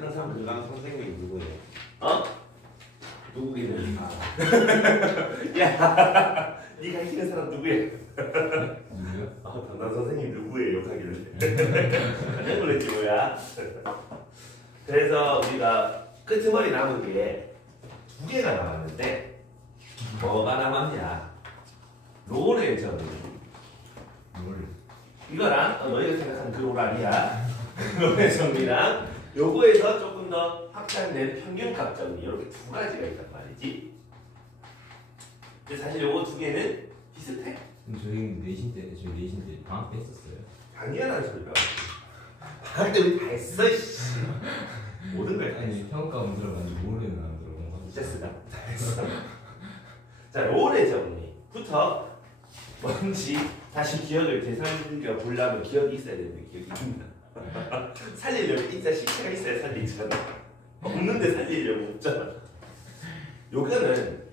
항상 문강 선생님이 누구예요? 어? 누구기는? 야, 네가 이기는 사람 누구야? 누구요? 담당 선생님 누구예요? 욕하기를. 깜짝 놀랐지 뭐야? 그래서 우리가 끄트머리 남은 게 두 개가 남았는데 뭐가 남았냐? 롤의 정의. 뭘? 이거랑 너희가 생각하는 그 롤 아니야. 롤의 정의랑 요거에서 조금 더 확장된 평균값 정리 이렇게 두 가지가 있단 말이지. 근데 사실 요거 두 개는 비슷해. 저희 내신 때 방학 때 했었어요. 당연한 소리가. 방학 때 우리 다 했어. 씨. 모든 걸 다 했어. 아니 평가원 들어갔는데 롤은 안 들어간 거. 됐어. 다 했어. 자, 롤의 정리부터 뭔지 다시 기억을 되살려 보려면 기억이 있어야 되는데 기억이 있나? 살리려면 진짜 시체가 있어야 살리잖아. 없는데 살리려면 없잖아. 요거는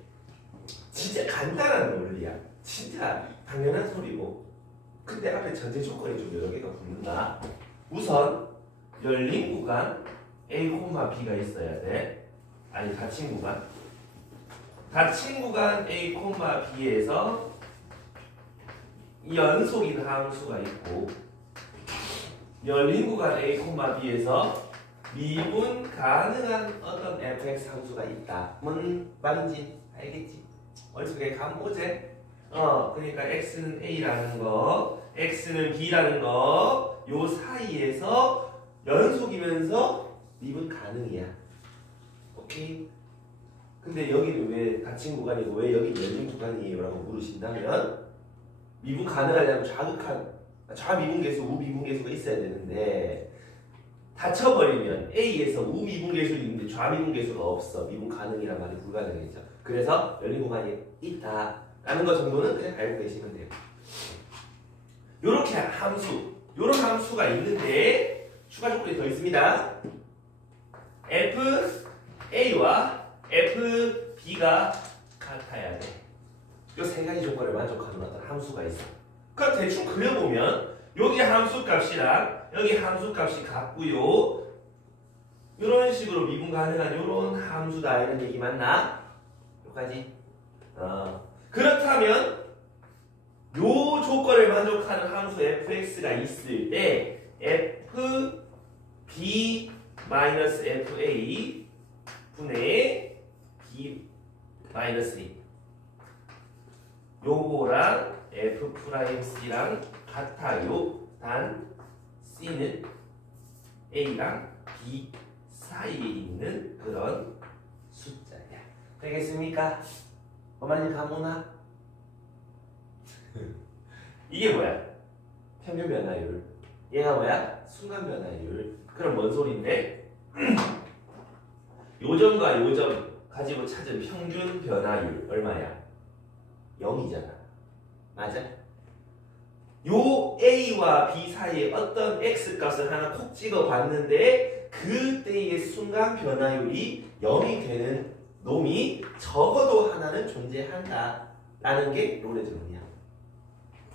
진짜 간단한 논리야. 진짜 당연한 소리고. 근데 앞에 전제 조건이 좀 여러 개가 붙는다. 우선 열린 구간 A, B가 있어야 돼. 아니 닫힌 구간. 닫힌 구간 A, B에서 연속인 함수가 있고 열린 구간 A, B에서 미분 가능한 어떤 fx 함수가 있다. 뭔 말인지 알겠지? 머릿속에 감 오제? 그러니까 x는 a라는 거, x는 b라는 거, 요 사이에서 연속이면서 미분 가능이야. 오케이? 근데 여기는 왜 닫힌 구간이고 왜 여기 열린 구간이에요? 라고 물으신다면 미분 가능하려면 좌미분계수, 우미분계수가 있어야 되는데 닫혀버리면 A에서 우미분계수는 있는데 좌미분계수가 없어. 미분 가능이란 말이 불가능해져. 그래서 열린 구간이 있다라는 것 정도는 그냥 알고 계시면 돼요. 요렇게 요런 함수가 있는데 추가 조건이 더 있습니다. FA와 FB가 같아야 돼. 요 세 가지 조건을 만족하는 어떤 함수가 있어. 그럼 대충 그려보면 여기 함수값이랑 여기 함수값이 같고요. 이런 식으로 미분 가능한 이런 함수다 이런 얘기 맞나? 여기까지. 그렇다면 요 조건을 만족하는 함수 fx가 있을 때 fb fa 분의 b-a 요거랑 f'c랑 같아요. 단 c는 a랑 b 사이에 있는 그런 숫자야. 되겠습니까? 엄마님 감오나? 이게 뭐야? 평균 변화율. 얘가 뭐야? 순간 변화율. 그럼 뭔 소린데? 요점과 요점 가지고 찾은 평균 변화율 얼마야? 0이잖아. 맞아? 요 A와 B 사이에 어떤 X값을 하나 콕 찍어 봤는데 그때의 순간 변화율이 0이 되는 놈이 적어도 하나는 존재한다 라는 게 롤의 정리야.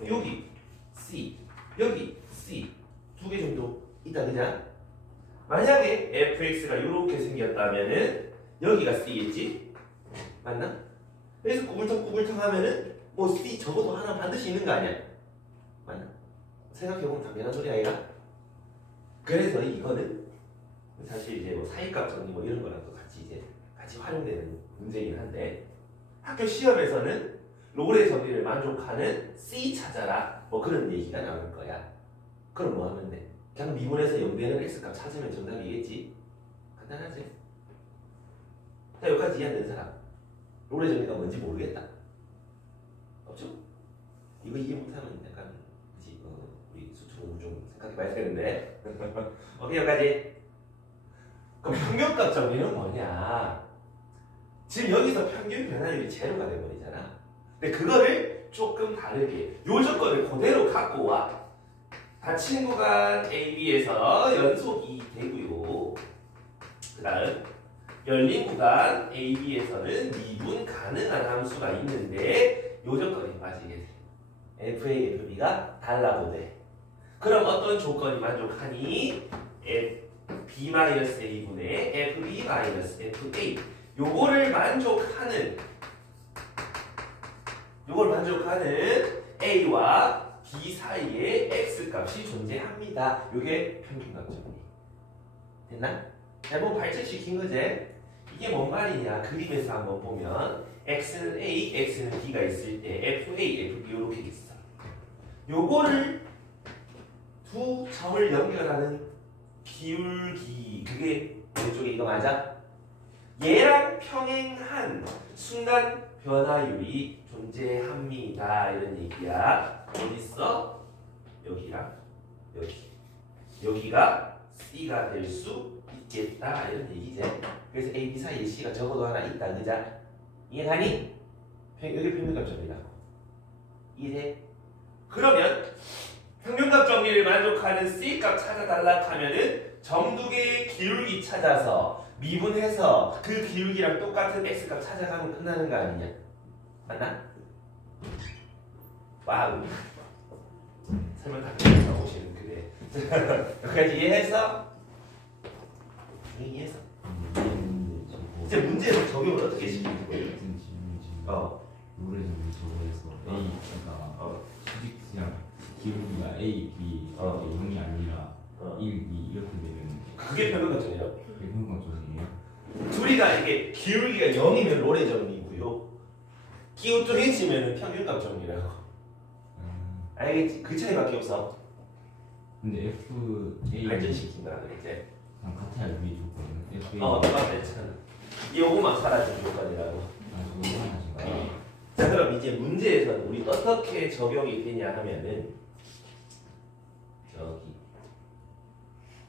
여기 C, 여기 C 두 개 정도 있다 그냥? 만약에 fx가 이렇게 생겼다면은 여기가 C겠지? 맞나? 그래서 구불텅구불텅 하면은 뭐 C 적어도 하나 반드시 있는 거 아니야? 맞나? 생각해보면 당연한 소리 아니라? 그래서 이거는 사실 이제 뭐 사이값 정리 뭐 이런 거랑 또 같이 활용되는 문제이긴 한데 학교 시험에서는 롤의 정리를 만족하는 C 찾아라 뭐 그런 얘기가 나올 거야. 그럼 뭐 하면 돼? 그냥 미분에서 0되는 X값 찾으면 정답이겠지? 간단하지? 자 여기까지 이해 안 되는 사람 롤의 정리가 뭔지 모르겠다. 없죠? 이거 이해 못하면 약간 그치? 우리 수투 공부 좀 생각해봐야 되는데 오케이 여기까지. 그럼 평균값 정리는 뭐냐? 지금 여기서 평균 변화율이 제로가 돼버리잖아. 근데 그거를 조금 다르게 요 조건을 그대로 갖고 와. 닫힌 구간 AB에서 연속이 되고요. 그 다음 열린 구간 AB에서는 미분 가능한 함수가 있는데 요 조건이 빠지게 돼. FA, FB가 달라도 돼. 그럼 어떤 조건이 만족하니? B-A분의 FB-FA 요거를 만족하는 A와 B 사이에 X값이 존재합니다. 요게 평균값 정리. 됐나? 잘못 발전시킨 거지? 이게 뭔 말이냐? 그림에서 한번 보면 X는 A, X는 B가 있을 때 FA, FB 이렇게 있어. 요거를 두 점을 연결하는 기울기 그게 왼쪽에 이거 맞아? 얘랑 평행한 순간 변화율이 존재합니다. 이런 얘기야. 어디 있어? 여기랑 여기. 여기가 C가 될 수 있겠다. 이런 얘기지. 그래서 A, B 사이에 C가 적어도 하나 있다. 그자? 이해가니? 여기 평균값 정리라고. 이해돼? 그러면 평균값 정리를 만족하는 C값 찾아달라 하면은 점 두 개의 기울기 찾아서 미분해서 그 기울기랑 똑같은 X값 찾아가면 끝나는 거 아니냐? 맞나? 와우. 설명 다 끝내서 오시는 그래. 여기까지 이해했어? 이해했어? 이제 문제로 적용을 어떻게 시키는 거예요? 같은 질문이지. 어. 룰에 좀 적어서 A가 수직 그냥 기울기가 A, B 이렇게 0이 아니라 1, 2 이렇게 되면 그게 평균값정이에요. 그게 평균값정이에요? 둘이가 이게 기울기가 0이면 롤의 정리고요. 기울뚱해지면 평균값 정리라고. 알겠지? 그 차이밖에 없어. 근데 F, A 발전시킨다 그랬지? 그냥 같아야 위에 조건은 F, A 너가 됐잖아. 요거만 사라진 조건이라고. 그거 하나씩 자 그럼 이제 문제에서는 우리 어떻게 적용이 되냐 하면은 저기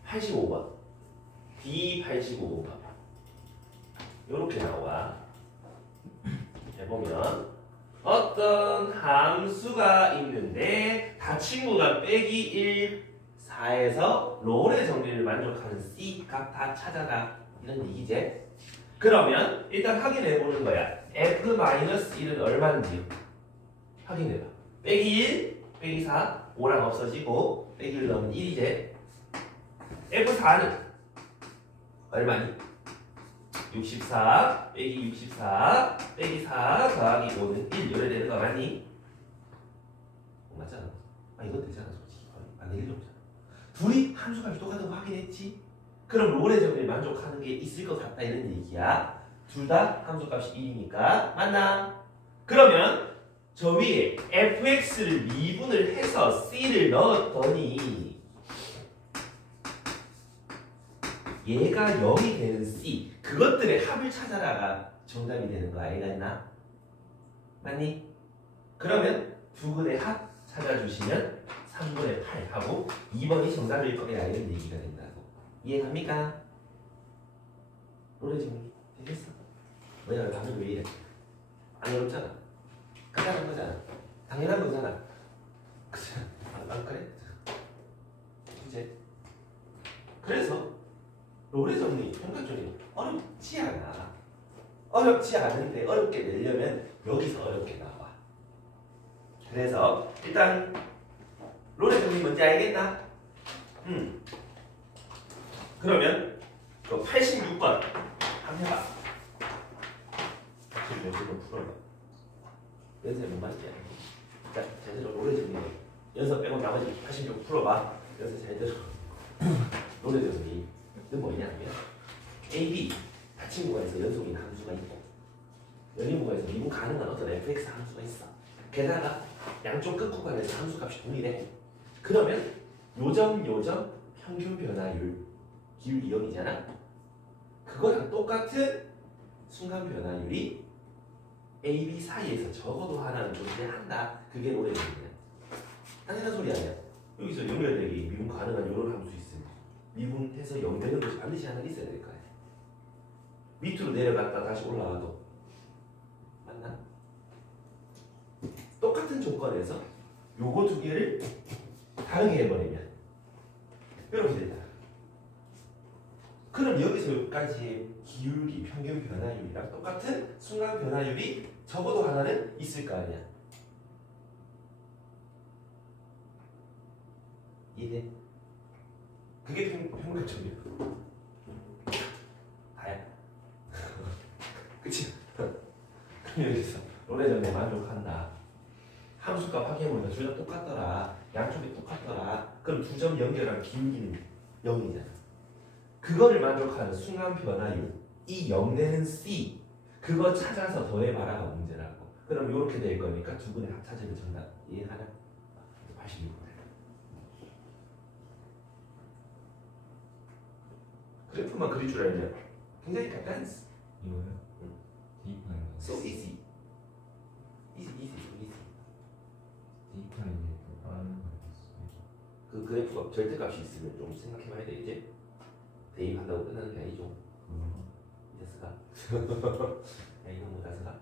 85번 B85번 봐봐. 요렇게 나와. 해보면 어떤 함수가 있는데 다 친구가 빼기 1, 4에서 롤의 정리를 만족하는 C 값 다 찾아라 이런 얘기지. 그러면 일단 확인해 보는 거야. F-1은 얼마인지 확인해봐. 빼기 1, 빼기 4, 5랑 없어지고 빼기 1 넣으면 1이지. F4는 얼마니? 64 빼기 64 빼기 4 더하기 5는 1 요래 되는 거 맞니? 맞잖아. 이건 되잖아 솔직히. 안 되길 없잖아. 둘이 함수값이 똑같은 거 확인했지? 그럼 롤의 정리를 만족하는 게 있을 것 같다 이런 얘기야. 둘 다 함수값이 1이니까 맞나? 그러면 저 위에 fx를 미분을 해서 c를 넣었더니 얘가 0이 되는 c 그것들의 합을 찾아라가 정답이 되는 거 알겠나? 맞니? 그러면 두 근의 합 찾아주시면 3분의 8 하고 2번이 정답일 거야 이런 얘기가 된다고. 이해갑니까? 노래 정리 되겠어? 뭐야 반응 왜 이래? 안 어렵잖아. 간단한 거잖아. 당연한 거잖아. 그치? 안 그래? 이제 그래서 노래 정리, 평가 정리 어렵지 않아. 어렵지 않은데 어렵게 내려면 여기서 어렵게 나와. 그래서 일단 노래 정리 뭔지 알겠나? 그러면 그 86번 한번 해봐. 지금 연습을 풀어봐. 연습 못 맞지? 자, 제대로 노래 정리. 연습 빼고 나머지 86 풀어봐. 연습 제대로. 노래 정리. 는 뭐냐면 A, B 다 친구가에서 연속인 함수가 있고 연립부가에서 미분 가능한 어떤 fx 함수가 있어. 게다가 양쪽 끝 구간에서 함수값이 동일해. 그러면 요점 평균 변화율 기울기 0이잖아. 그거랑 똑같은 순간 변화율이 A, B 사이에서 적어도 하나는 존재한다. 그게 노래입니다. 당연한 소리 아니야. 여기서 연결되기 미분 가능한 이런 함수 있으면 미분해서 연결되는 것이 반드시 하나 있어야 될 거 아니야. 밑으로 내려갔다 다시 올라가도 맞나? 똑같은 조건에서 요거 두 개를 다르게 해버리면 이렇게 된다. 그럼 여기서 여기까지의 기울기 평균 변화율이랑 똑같은 순간 변화율이 적어도 하나는 있을 거 아니야. 이해? 그게 평균값이야. 그치? 여기서 오래전에 만족한다. 함수값 확인해보니까 둘 다 똑같더라. 양쪽이 똑같더라. 그럼 두 점 연결한 길이는 0이잖아. 그거를 만족하는 순간 변화율. 이 0내는 C. 그거 찾아서 더해봐라가 문제라고. 그럼 이렇게 될 거니까 두 분의 합차제를 정답. 이해하나? 86번. 그래프만 그릴 줄 알면 굉장히 간단해. 이거요? 응. 대입하는 거. So easy. easy. 대입하는 게 더 빠른 거였어요. 그 그래프가 절대값이 있으면 좀 생각해봐야 돼 이제. 대입한다고 끝나는 게 아니죠. 이 녀석아. 야 이놈의 녀석아.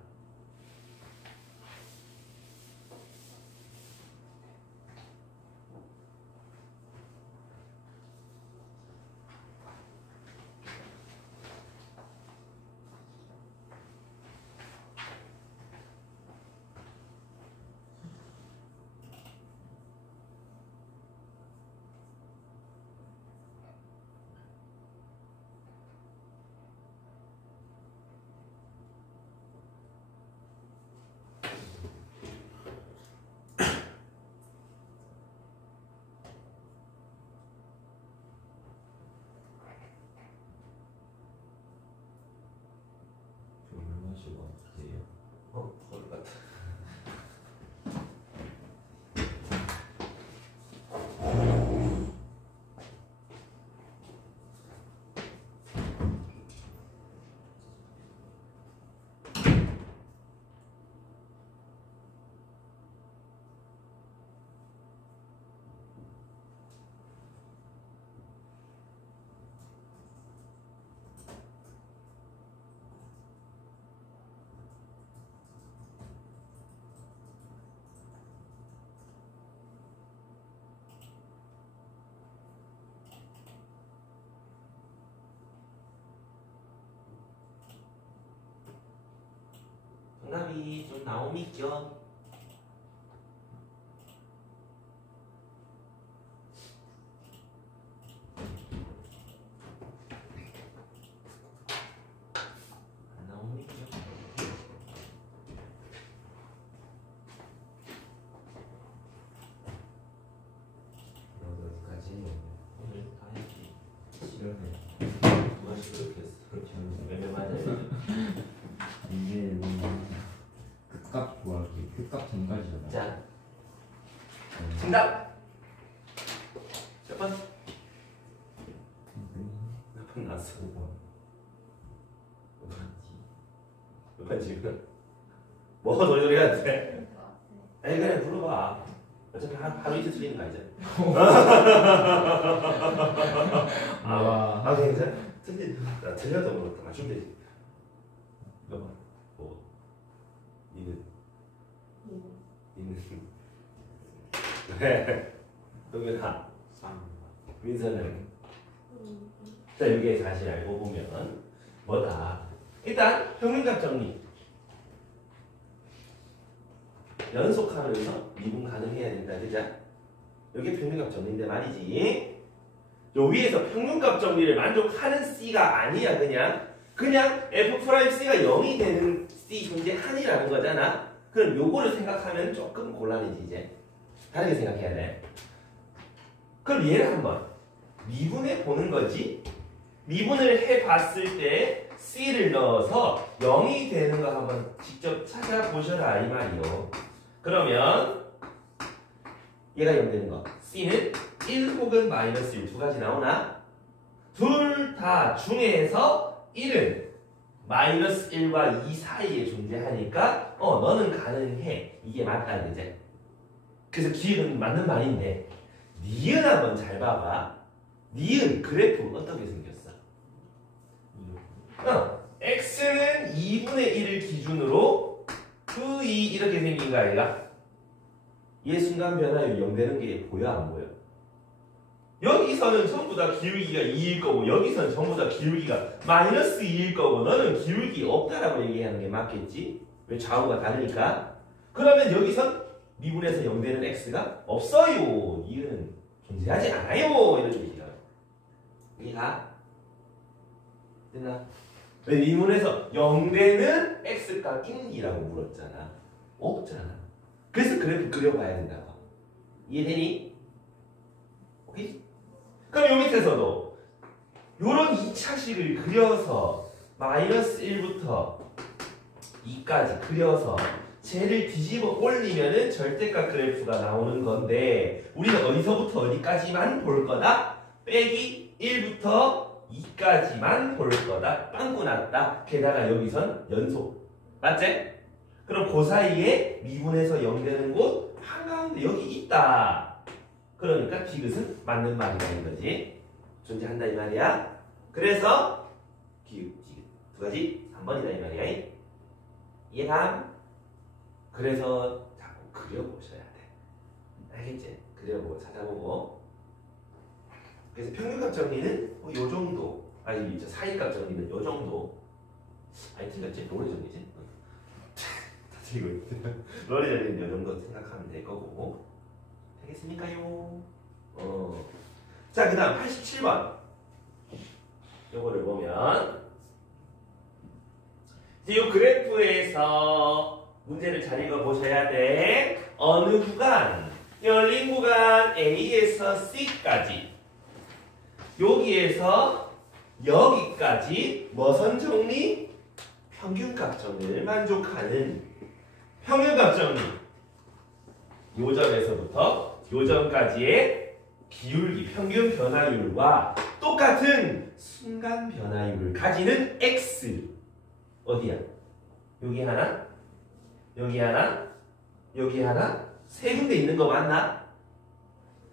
얼마씩 어떻게 해요? 그럴 것 같아. 정답이 좀 나오미죠? 안 나오미죠? 너도 어떡하지? 오늘 가야지. 싫어해. 누가 시끄럽겠어? 저는 몇몇 맞아요. 이게 너무 극값 구하기, 극값 전가지잖아. 자, 정답! 몇 번? 몇 번 나왔어? 5번. 몇 번 지금? 뭐가 도리도리 하는데? 아니 그냥 불러봐. 어차피 하루 이틀 틀리는 거 아니잖아. 와. 괜찮아? 나 틀려도 모르겠다. 맞추면 되지. 몇 번? 5번. 니는? 네. 동현아. 3. 민서는? 자, 이게 사실 알고 보면 뭐다? 일단 평균값 정리. 연속하면서 미분 가능해야 된다, 그죠? 이게 평균값 정리인데 말이지. 요 위에서 평균값 정리를 만족하는 C가 아니야, 그냥 F'C가 0이 되는 C 존재한이라는 거잖아. 그럼 요거를 생각하면 조금 곤란해지, 이제. 다르게 생각해야 돼. 그럼 얘를 한번 미분해 보는 거지. 미분을 해봤을 때 C를 넣어서 0이 되는 거 한번 직접 찾아보셔라 이 말이요. 그러면 얘가 0 되는 거 C는 1 혹은 마이너스 1 두 가지 나오나? 둘 다 중에서 1은 마이너스 1과 2 사이에 존재하니까 너는 가능해. 이게 맞다 그제? 그래서 기회는 맞는 말인데 니은 한번 잘 봐봐. 니은 그래프 어떻게 생겼어? x는 2분의 1을 기준으로 2 이렇게 생긴 거 아이가? 얘 순간 변화율 0 되는 게 보여 안 보여? 여기서는 전부 다 기울기가 2일 거고 여기서는 전부 다 기울기가 마이너스 2일 거고 너는 기울기 없다라고 얘기하는 게 맞겠지? 왜 좌우가 다르니까? 그러면 여기선 미분에서 0 되는 x가 없어요. 이유는 존재하지 않아요. 이런 얘기가. 이해가? 됐나? 왜 미분에서 0되는 x값 있니라고 물었잖아. 없잖아. 그래서 그래프 그려봐야 된다고. 이해되니? 오케이? 그럼 요 밑에서도 요런 2차식을 그려서 마이너스 1부터 2까지 그려서 쟤를 뒤집어 올리면은 절대값 그래프가 나오는 건데 우리는 어디서부터 어디까지만 볼 거다? 빼기 1부터 2까지만 볼 거다. 빵꾸 났다. 게다가 여기선 연속. 맞지? 그럼 그 사이에 미분해서 0 되는 곳 한가운데 여기 있다. 그러니까 디귿은 맞는 말이다 이거지. 존재한다 이 말이야. 그래서 기읍, 디귿 두 가지 3번이다 이 말이야. 이해감? 그래서 자꾸 그려보셔야 돼. 알겠지? 그려보고 찾아보고. 그래서 평균값 정리는 요 정도. 아니 사이값 정리는 요 정도. 아니 틀렸지? 로레 정리지? 다 틀리고 있대. 로레 정리는 요 정도 생각하면 될 거고. 되겠습니까요? 자, 그 다음 87번. 요거를 보면 이제 요 그래프에서 문제를 잘 읽어보셔야 돼. 어느 구간? 열린 구간 A에서 C까지 여기에서 여기까지 뭐선 정리? 평균값 정리를 만족하는 평균값 정리. 요 점에서부터 요 점까지의 기울기 평균 변화율과 똑같은 순간 변화율을 가지는 X. 어디야? 여기 하나? 여기 하나? 여기 하나? 세 군데 있는 거 맞나?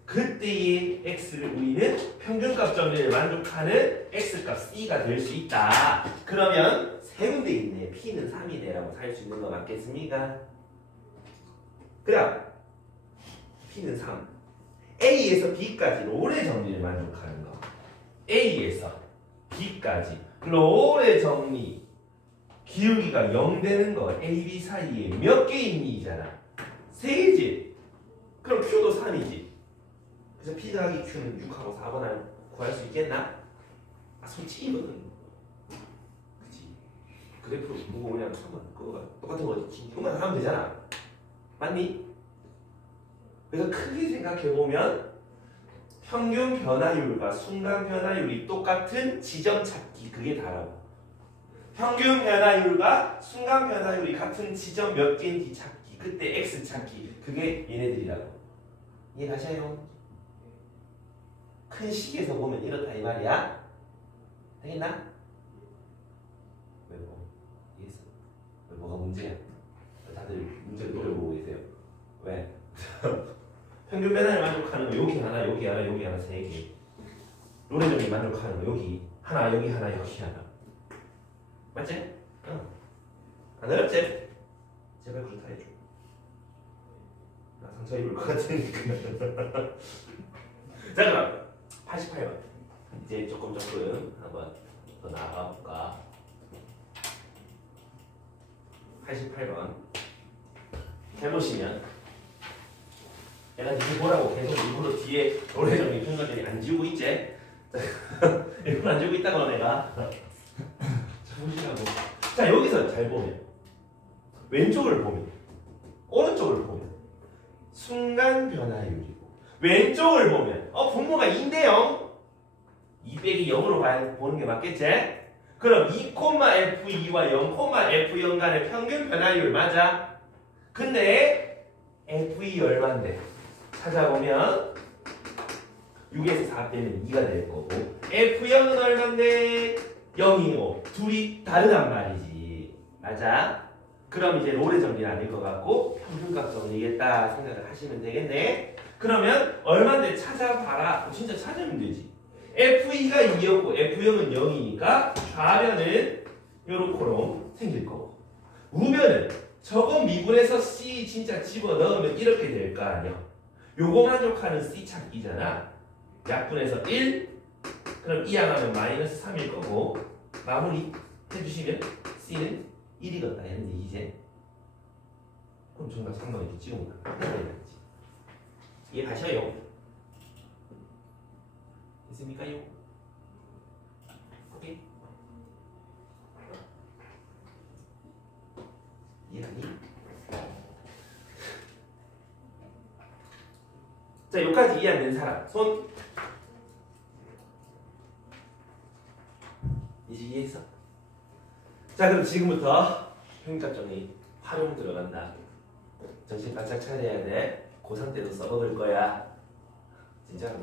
그때의 X를 우리는 평균값 정리를 만족하는 X값 C가 될 수 있다. 그러면 세 군데 있네. P는 3이네 라고 살 수 있는 거 맞겠습니까? 그럼 P는 3. A에서 B까지 롤의 정리를 만족하는 거. A에서 B까지 롤의 정리. 기울기가 0 되는 거. A, B 사이에 몇 개 있니잖아. 3개지. 그럼 Q도 3이지. 그래서 P 더하기 Q는 6하고 4번 안에 구할 수 있겠나? 아, 솔직히 이거는 그치. 그래프 보고 그냥 한번 그거가 똑같은 거지. 이것만 하면 되잖아. 맞니? 그래서 크게 생각해보면 평균 변화율과 순간 변화율이 똑같은 지점 찾기. 그게 다라고. 평균 변화율과 순간 변화율이 같은 지점 몇 개인지 찾기. 그때 X 찾기. 그게 얘네들이라고. 이해가셔요? 큰 식에서 보면 이렇다 이 말이야. 되겠나? 왜 뭐? 이해했어? 왜 뭐가 문제야? 다들 문제를 노려보고 계세요. 왜? 평균 변화를 만족하는 거 여기 하나, 여기 하나, 여기 하나 3개. 로레정이 만족하는 거 여기 하나, 여기 하나, 여기 하나. 맞지? 응. 안 어렵지? 제발 그렇다 해줘. 나 상처 입을 것 같으니까. 자, 그럼 88번. 이제 조금 한번 더 나아가 볼까? 88번. 해보시면 내가 뒤에 보라고 계속 일부러 뒤에 노래정리 평가들이 안 지우고 있지? 일부러 안 지우고 있다고 내가. 자, 보시라고. 자, 여기서 잘 보면 왼쪽을 보면 오른쪽을 보면 순간 변화율이고 왼쪽을 보면 분모가 2인데 0 2 빼기 0으로 보는 게 맞겠지? 그럼 2,F2와 0,F0 간의 평균 변화율 맞아? 근데 F2 얼만데? 찾아보면 6에서 4 빼면 2가 될 거고 F0은 얼만데? 0이고 둘이 다르단 말이지. 맞아? 그럼 이제 롤의 정리는 아닐 것 같고 평균값 정리겠다 생각을 하시면 되겠네. 그러면 얼만데 찾아봐라. 진짜 찾으면 되지. F2가 2였고 F0은 0이니까 좌변은 요렇게로 생길 거고 우변은 저거 미분해서 C 진짜 집어넣으면 이렇게 될 거 아니야. 요거 만족하는 C 찾기잖아. 약분해서 1 그럼 이항하면 마이너스 3일 거고 마무리 해주시면 C는 1이겠다 이런 얘기지. 그럼 정답 3번 이렇게 찍으면 이해가셔요? 됐습니까요? 오케이. 자, 여기까지 이해 안 되는 사람 손. 이제 이해했어? 자, 그럼 지금부터 평균값 정리 활용 들어간다. 정신 바짝 차려야 돼. 고3 때도 써먹을 거야. 진짜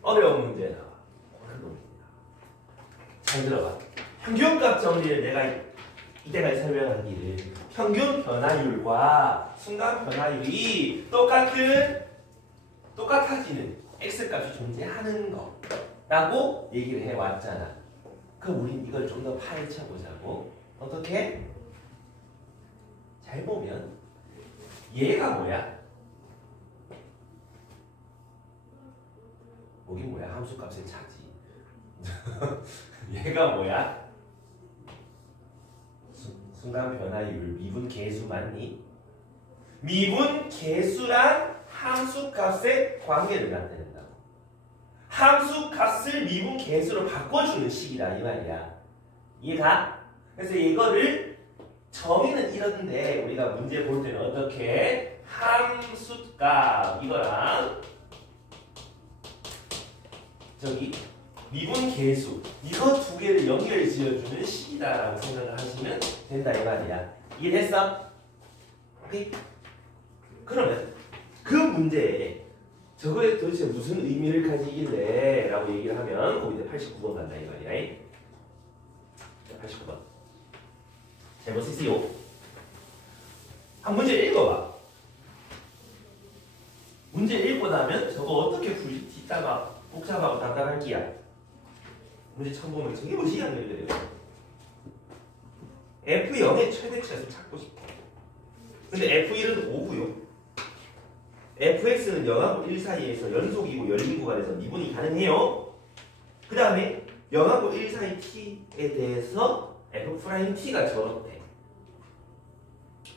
어려운 문제 나와. 고난 놈입니다. 잘 들어봐. 평균값 정리를 내가 이때까지 설명하기를 평균 변화율과 순간 변화율이 똑같아지는 x값이 존재하는 거라고 얘기를 해왔잖아. 그럼 우린 이걸 좀 더 파헤쳐 보자고. 어떻게? 잘 보면 얘가 뭐야? 뭐긴 뭐야? 함수값의 차지. 얘가 뭐야? 순간 변화율 미분 계수 맞니? 미분 계수랑 함수값의 관계를 나타낸다고. 함수값을 미분 계수로 바꿔주는 식이다 이 말이야. 이해가? 그래서 이거를 정의는 이런데 우리가 문제 볼 때는 어떻게? 함수값 이거랑 저기 미분 계수 이거 두 개를 연결 지어주는 식이다라고 생각을 하시면 된다 이 말이야. 이해됐어? 오케이? 그러면 그 문제에 저거에 도대체 무슨 의미를 가지길래 라고 얘기를 하면 거기 이제 89번 간다 이 말이야. 89번 잘 보시세요. 한 문제 읽어봐. 문제 읽고 나면 저거 어떻게 풀지? 뒷다가 복잡하고 답답할 기야. 문제 처음 보면 저게 뭐지? 하는 얘기가 돼요. F0의 최대치에서 찾고 싶어. 근데 F1은 5고요. fx는 0하고 1 사이에서 연속이고 열린 구간에서 미분이 가능해요. 그 다음에 0하고 1 사이 t에 대해서 f't가 저렇대.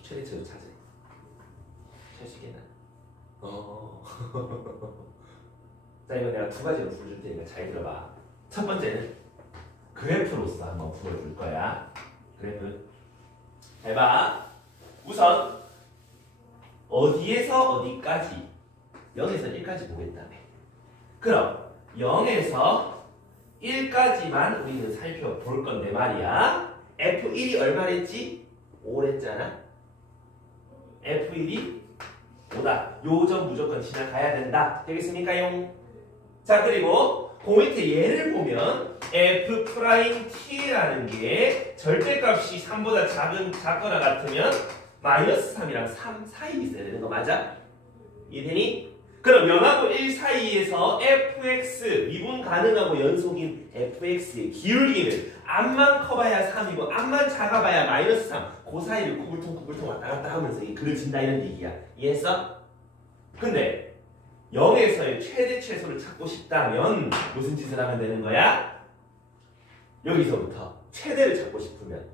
최대치로 찾아야 돼. 최시계는 자, 이거 내가 두 가지로 풀어줄 테니까 잘 들어봐. 첫 번째는 그래프로서 한번 풀어줄 거야. 그래프 잘 봐. 우선 어디에서 어디까지 0에서 1까지 보겠다며. 그럼 0에서 1까지만 우리는 살펴볼 건데 말이야. F1이 얼마랬지? 5랬잖아. F1이 5다. 요 점 무조건 지나가야 된다. 되겠습니까요? 자, 그리고 그 밑에 얘를 보면 F'T라는 게 절대값이 3보다 작거나 같으면 마이너스 3이랑 3 사이에 있어야 되는 거 맞아? 이해되니? 그럼 0하고 1 사이에서 fx 미분 가능하고 연속인 fx의 기울기는 앞만 커봐야 3이고 앞만 작아봐야 마이너스 3. 그 사이를 구불통 왔다 갔다 하면서 그려진다 이런 얘기야. 이해했어? 근데 0에서의 최대 최소를 찾고 싶다면 무슨 짓을 하면 되는 거야? 여기서부터 최대를 찾고 싶으면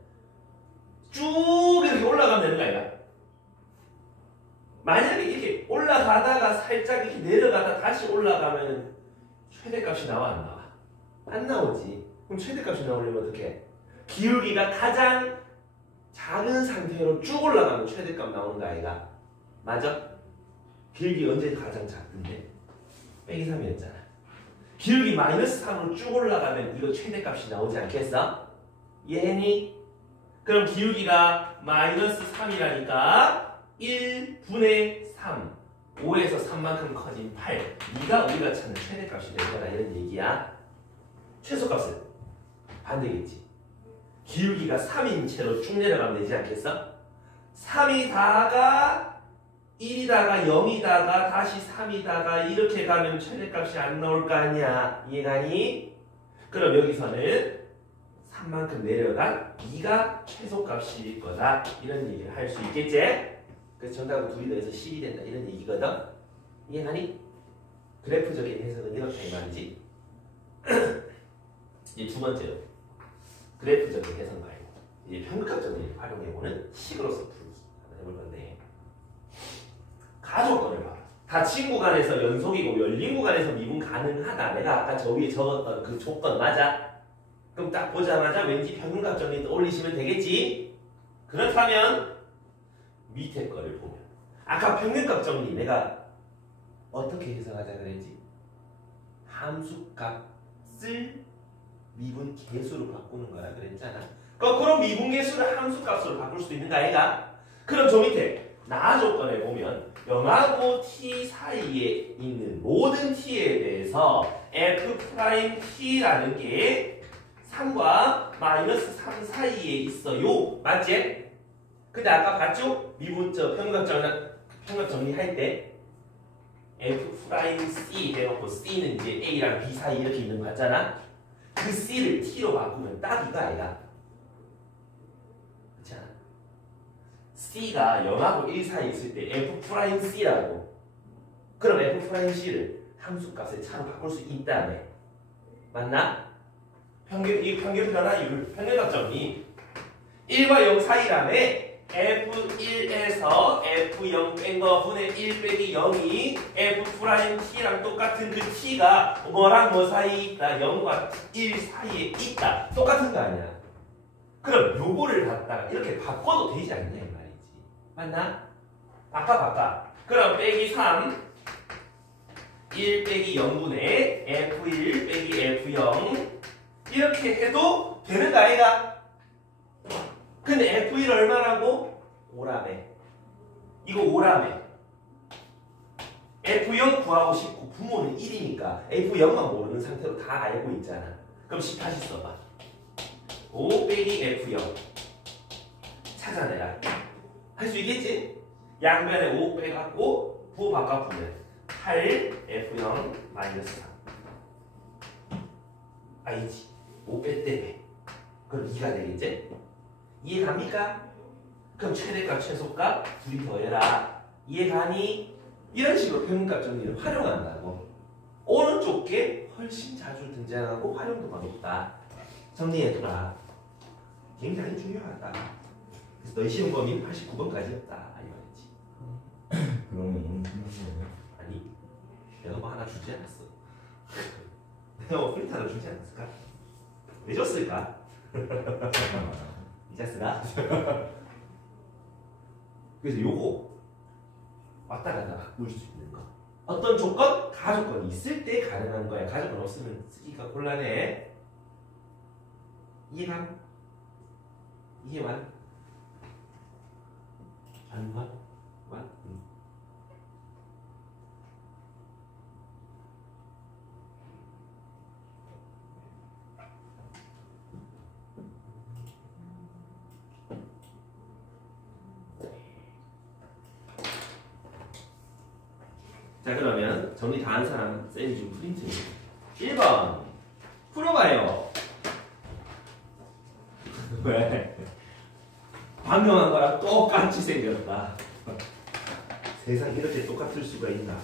쭉 이렇게 올라가면 되는 거 아니야? 만약에 이렇게 올라가다가 살짝 이렇게 내려가다 다시 올라가면 최대값이 나와 안 나와? 안 나오지. 그럼 최대값이 나오려면 어떻게? 기울기가 가장 작은 상태로 쭉 올라가면 최대값 나오는 거 아이가? 맞아? 기울기 언제 가장 작은데? 빼기 3이었잖아. 기울기 마이너스 3으로 쭉 올라가면 이거 최대값이 나오지 않겠어? 이해했니? 그럼 기울기가 마이너스 3이라니까 1분의 3 5에서 3만큼 커진 8 네가 우리가 찾는 최대값이 될 거다 이런 얘기야. 최소값은 반대겠지. 기울기가 3인 채로 쭉 내려가면 되지 않겠어? 3이다가 1이다가 0이다가 다시 3이다가 이렇게 가면 최대값이 안 나올 거 아니야. 이해가니? 그럼 여기서는 3만큼 내려간 2가 최소값일 거다. 이런 얘기를 할 수 있겠지? 그래서 정답은 2이 더해서 10이 된다. 이런 얘기거든. 이해가니? 그래프적인 해석은 이렇다 이 말이지. 이제 두 번째로 그래프적인 해석 말고 이제 평균값 정리를 활용해보는 식으로서 풀기 한번 해볼 건데 가조건을 봐라. 닫힌 구간에서 연속이고 열린 구간에서 미분 가능하다. 내가 아까 저 위에 적었던 그 조건 맞아? 그럼 딱 보자마자 왠지 평균값 정리 떠올리시면 되겠지? 그렇다면 밑에 거를 보면 아까 평균값 정리 내가 어떻게 해석하자 그랬지? 함수값을 미분 계수로 바꾸는 거라 그랬잖아. 거꾸로 미분 계수를 함수값으로 바꿀 수도 있는 거 아이가? 그럼 저 밑에 나 조건에 보면 0하고 t 사이에 있는 모든 t에 대해서 f't라는 게 3과 마이너스 3 사이에 있어요. 맞지? 근데 아까 봤죠? 미분적 평균값 정리할 때 f'c 해놓고 c는 이제 a랑 b 사이 이렇게 있는 거 같잖아? 그 c를 t로 바꾸면 딱 이거 아이가? 그렇지 않아? c가 0하고 1 사이에 있을 때 f'c라고. 그럼 f'c를 함수값의 차로 바꿀 수 있다며. 맞나? 이 평균 변화율, 평균값 정리 1과 0 사이라며. F1에서 F0 뺀 거 분의 1 빼기 0이 F'T랑 똑같은 그 T가 뭐랑 뭐 사이에 있다? 0과 1 사이에 있다. 똑같은 거 아니야? 그럼 요거를 갖다가 이렇게 바꿔도 되지 않냐 이 말이지. 맞나? 바꿔. 그럼 빼기 3 1 빼기 0분의 F1 빼기 F0 이렇게 해도 되는 거 아이가? 근데 F1 얼마라고? 5라며. 이거 5라며. F0 구하고 싶고 부모는 1이니까 F0만 모르는 상태로 다 알고 있잖아. 그럼 10 다시 써봐. 5 빼기 F0 찾아내라. 할 수 있겠지? 양변에 5 빼갖고 부호 바꿔보면 8 F0 마이너스 3 아니지. 5 뺐대매. 그럼 2가 되겠지? 이해 갑니까? 그럼 최대값 최소값 둘이 더해라. 이해 가니? 이런 식으로 평균값 정리를 활용한다고. 오른쪽 게 훨씬 자주 등장하고 활용도가 높다. 정리해두라. 굉장히 중요하다. 그래서 너희 시험 범위는 89번까지였다. 이 말이지. 그러면 오늘 끝났어요. 아니, 내가 뭐 하나 주지 않았어. 내가 뭐 프린트 하나 주지 않았을까? 왜 줬을까? 이 자스가? 그래서 요거 왔다 갔다 바꿀 수 있는 거. 어떤 조건? 가조건이 있을 때 가능한 거야. 가조건 없으면 쓰기가 곤란해. 이해감? 이해완? 안완? 완? 자, 그러면 정리 다 한 사람 쌤이 지금 프린트 1번 풀어봐요. 왜? 반명한 거랑 똑같이 생겼다. 세상 이렇게 똑같을 수가 있나?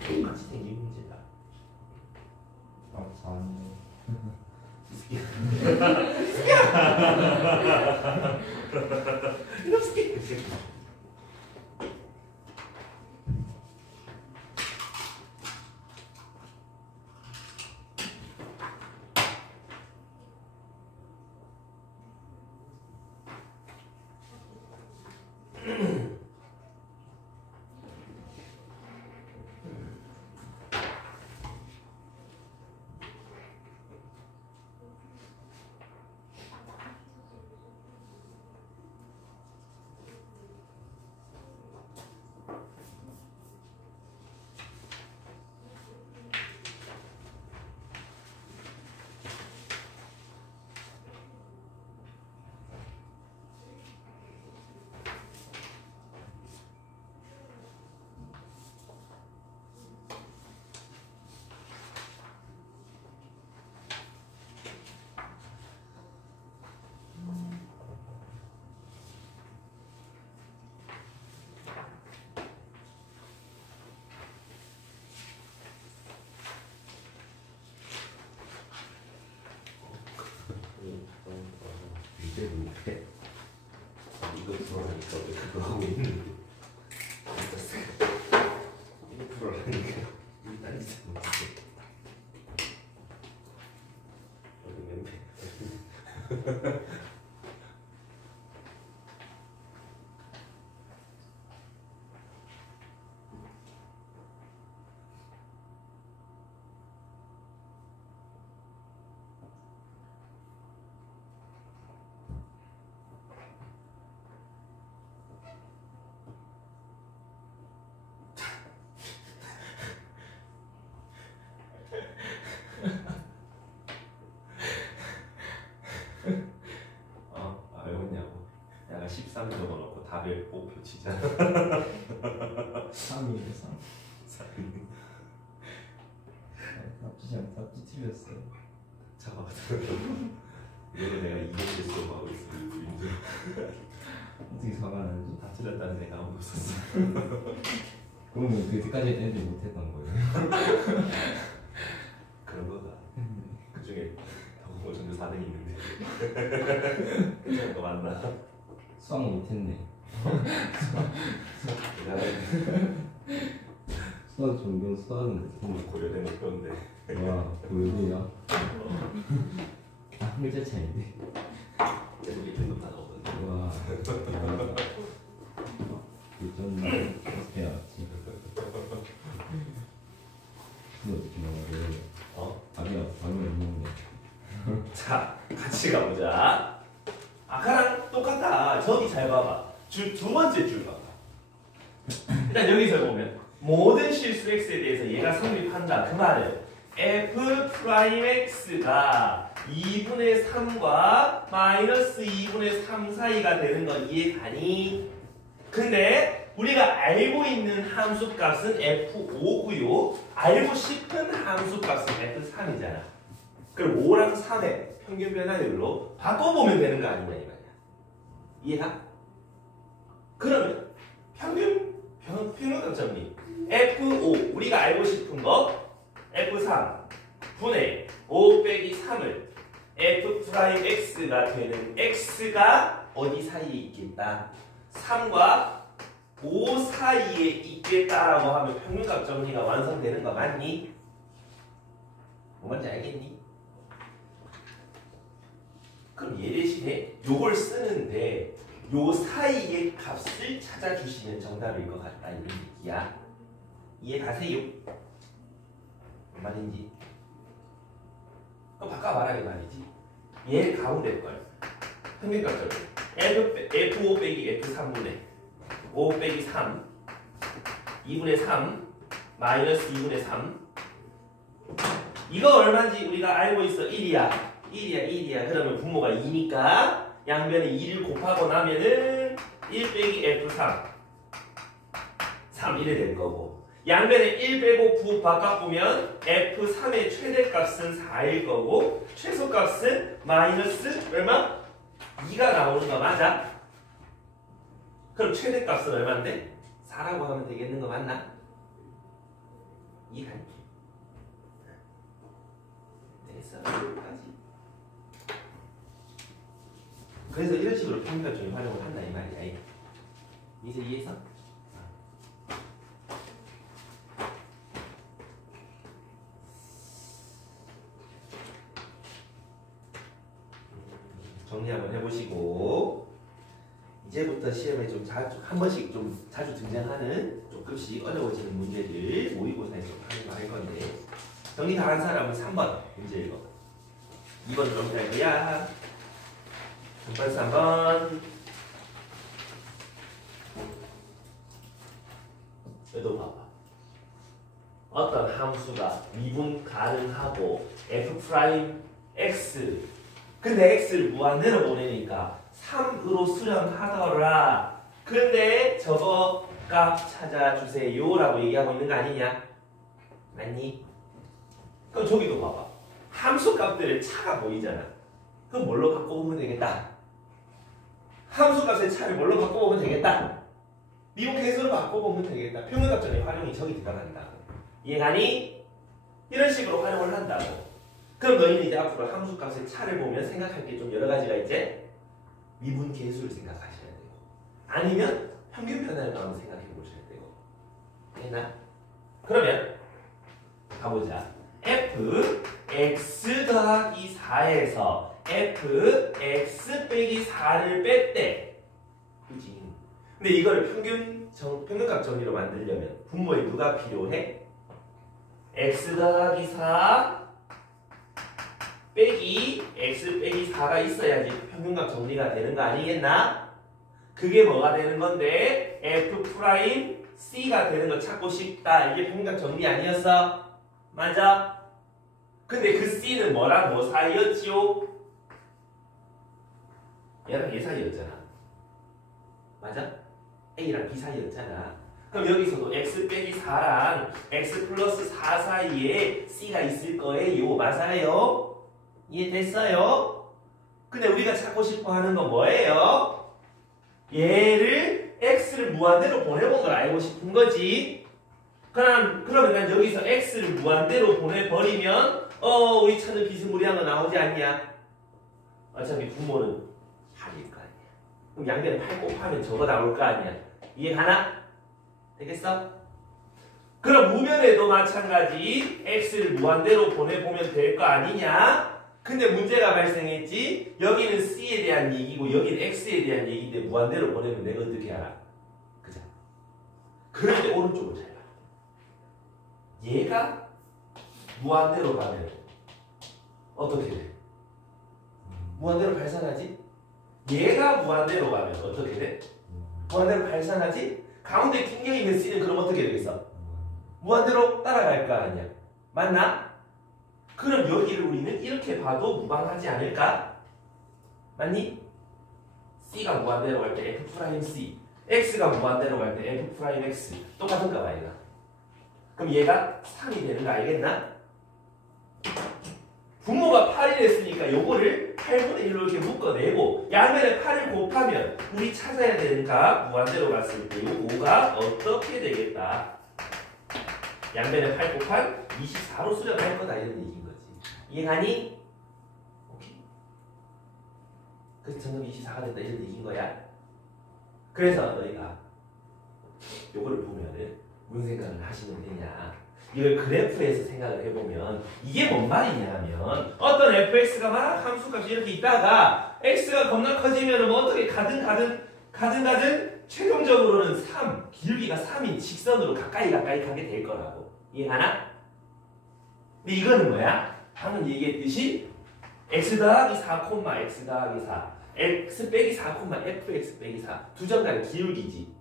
똑같이 생긴 문제다. 아, 4년. 이렇게 이거 풀어라니까 왜 그거 하고 있는데 이거 풀어라니까 일단 이제 못했어. 3이에요 3. 답지 틀렸어요. 잠깐만. 이거는 내가 이겼겠어 하고 있어. 어떻게 4가 나지? 다 틀렸다는 생각 아무도 없었어. 그러면 그때까지 애들이 못했던 거예요. 그런 거다. 그 중에 뭐 전교 4등이 있는데. 괜찮은 거 맞나? 수학 못했네. 수학 전교 수학은 못했네. 고려대 목표인데. 와 고려대야. 아 한글자 차이인데. 계속 1등급 다 나오던데. 와 대박이다. 일전 어떻게 알았지? 근데 어떻게 나와요? 아니야 방금 없는데. 자, 같이 가보자. 아까랑 똑같다. 저기 잘 봐봐. 두 번째 줄 봐봐. 일단 여기서 보면 모든 실수 x에 대해서 얘가 성립한다. 그 말은 f'x가 2분의 3과 마이너스 2분의 3 사이가 되는 건 이해가니? 근데 우리가 알고 있는 함수값은 f5고요. 알고 싶은 함수값은 f3이잖아. 그럼 5랑 3의 평균 변화율로 바꿔보면 되는 거 아니냐 이 말이야. 이해가? 그러면 평균값 정리. F5 우리가 알고 싶은 거 F3 분의 5 빼기 3을 F'X가 되는 X가 어디 사이에 있겠다? 3과 5 사이에 있겠다라고 하면 평균값 정리가 완성되는 거 맞니? 뭔지 알겠니? 그럼 얘 대신에 요걸 쓰는데 요 사이의 값을 찾아주시면 정답일 것 같다 이런 얘기야. 이해가세요? 뭔 말인지? 그럼 바꿔 말하기 말이지. 얘 가운데 걸 평균값 정리 F5 빼기 F3분의 5 빼기 3 2분의 3 마이너스 2분의 3 이거 얼마인지 우리가 알고 있어. 1이야. 1이야. 그러면 분모가 2니까 양변에 2를 곱하고 나면은 1 빼기 F3 3 이래 될 거고 양변에 1 빼고 9 바꿔보면 F3의 최대값은 4일 거고 최소값은 마이너스 얼마? 2가 나오는 거 맞아? 그럼 최대값은 얼마인데? 4라고 하면 되겠는 거 맞나? 이해가니? 됐어. 여기까지. 그래서 이런 식으로 평균값 중에 활용을 한다 이 말이야. 이제 이해했어? 정리 한번 해보시고 이제부터 시험에 좀 자주 한 번씩 좀 자주 등장하는 조금씩 어려워지는 문제들 모의고사에 좀 하는 거 할 건데 정리 다 한 사람은 3번 문제 읽어. 2번 정리 할 거야. 3번 3번 얘도 봐봐. 어떤 함수가 미분 가능하고 f'x 근데 x를 무한대로 보내니까 3으로 수렴하더라. 근데 저거 값 찾아주세요 라고 얘기하고 있는 거 아니냐? 맞니? 그럼 저기도 봐봐. 함수 값들의 차가 보이잖아. 그럼 뭘로 바꿔보면 되겠다? 함수 값의 차를 뭘로 바꿔보면 되겠다? 미분 계수로 바꿔보면 되겠다. 평균값 전에 활용이 저기 들어간다. 이해가니? 이런 식으로 활용을 한다고. 그럼 너희는 이제 앞으로 함수값의 차를 보면 생각할 게 좀 여러 가지가 있지? 미분 계수를 생각하셔야 되고 아니면 평균 변화를 한번 생각해 보셔야 되고 되나? 그러면 가보자. fx 더하기 4에서 fx 빼기 4를 뺐대. 그치? 근데 이거를 평균값 정리로 만들려면 분모에 누가 필요해? x 더하기 4 빼기 x 빼기 4가 있어야지 평균값 정리가 되는 거 아니겠나? 그게 뭐가 되는 건데 f'C가 되는 거 찾고 싶다. 이게 평균값 정리 아니었어? 맞아? 근데 그 C는 뭐랑 뭐 사이였지요? 얘랑 얘 사이였잖아. 맞아? A랑 B 사이였잖아. 그럼 여기서도 x 빼기 4랑 x 플러스 4 사이에 C가 있을 거예요. 맞아요? 이해됐어요? 근데 우리가 찾고 싶어 하는 건 뭐예요? 얘를 x를 무한대로 보내본 걸 알고 싶은 거지. 그러면 난 여기서 x를 무한대로 보내버리면 우리 찾는 비스무리한 거 나오지 않냐? 어차피 분모는 8일 거 아니야. 그럼 양변에 8 곱하면 저거 나올 거 아니야. 이해가나? 되겠어? 그럼 우변에도 마찬가지 x를 무한대로 보내보면 될 거 아니냐? 근데 문제가 발생했지. 여기는 c에 대한 얘기고 여기는 x에 대한 얘기인데 무한대로 보내면 내가 어떻게 알아? 그죠? 그럴 때 오른쪽을 잘 봐. 얘가 무한대로 가면 어떻게 돼? 무한대로 발산하지? 얘가 무한대로 가면 어떻게 돼? 무한대로 발산하지? 가운데 낀게 있는 c는 그럼 어떻게 되겠어? 무한대로 따라갈 거 아니야. 맞나? 그럼 여기를 우리는 이렇게 봐도 무방하지 않을까? 맞니? C가 무한대로 갈 때 F'C, X가 무한대로 갈 때 F'X 똑같은가 봐 얘가. 그럼 얘가 3이 되는 거 알겠나? 분모가 8이 됐으니까 요거를 8분의 1로 이렇게 묶어내고 양면에 8을 곱하면 우리 찾아야 되는 값 무한대로 갔을 때 요 5가 어떻게 되겠다? 양변에 8 곱한 24로 수렴할 거다 이런 얘기인 거지. 이해가니? 오케이. 그래서 정답이 24가 됐다 이런 얘기인 거야. 그래서 너희가 요거를 보면은 무슨 생각을 하시면 되냐. 이걸 그래프에서 생각을 해보면 이게 뭔 말이냐 하면 어떤 fx가 막 함수값이 이렇게 있다가 x가 겁나 커지면 뭐 어떻게 가든 최종적으로는 3, 길기가 3인 직선으로 가까이 가게 될 거라고. 이해하나? 근데 이거는 뭐야? 방금 얘기했듯이 x 더하기 4, x 더하기 4 x 빼기 4, fx 빼기 4 두 점 간의 기울기지.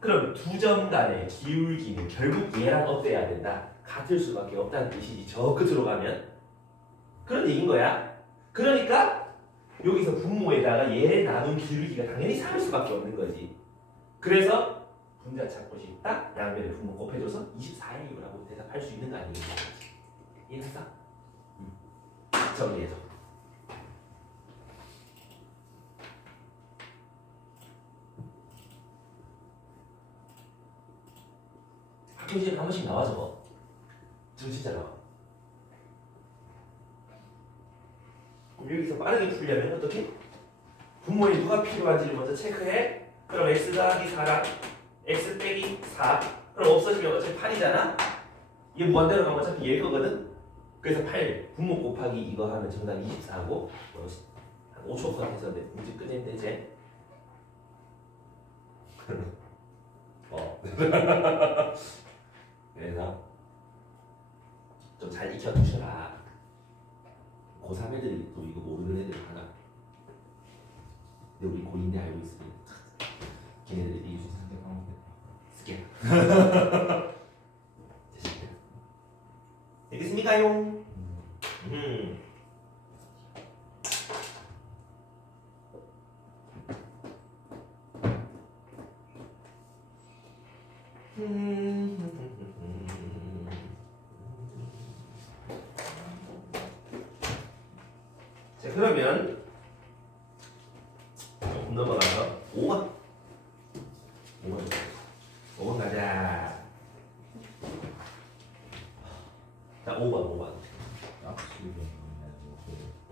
그럼 두 점 간의 기울기는 결국 얘랑 어때야 된다? 같을 수밖에 없다는 뜻이지. 저 끝으로 가면 그런 얘기인 거야. 그러니까 여기서 분모에다가 얘를 나눈 기울기가 당연히 3일 수밖에 없는 거지. 그래서 분자 찾고 싶다. 양변에 분모 곱해줘서 24A라고 대답할 수 있는 거 아니겠냐. 이해했어? 정리해서. 학교시에 한 번씩 나와 저거. 저 진짜 나와. 그럼 여기서 빠르게 풀려면 어떻게? 분모에 누가 필요한지를 먼저 체크해. 그럼 x 더하기 4랑 x 빼기 4 그럼 없어지면 어차피 8이잖아? 이게 무한대로 가면 어차피 얘일 거거든? 그래서 8 분모 곱하기 이거 하면 정답 24고 한 5초 컷 해서 문제 끝낸대 이제. 그래서 좀 잘 익혀두셔라. 고3 애들이 또 이거 모르는 애들 하나. 근데 우리 고2인데 알고 있으면 걔네들이 이길 수 있게. 되겠습니까요? 자, 그러면 조금 넘어가서 5번. 5번 가자. 자, 5번.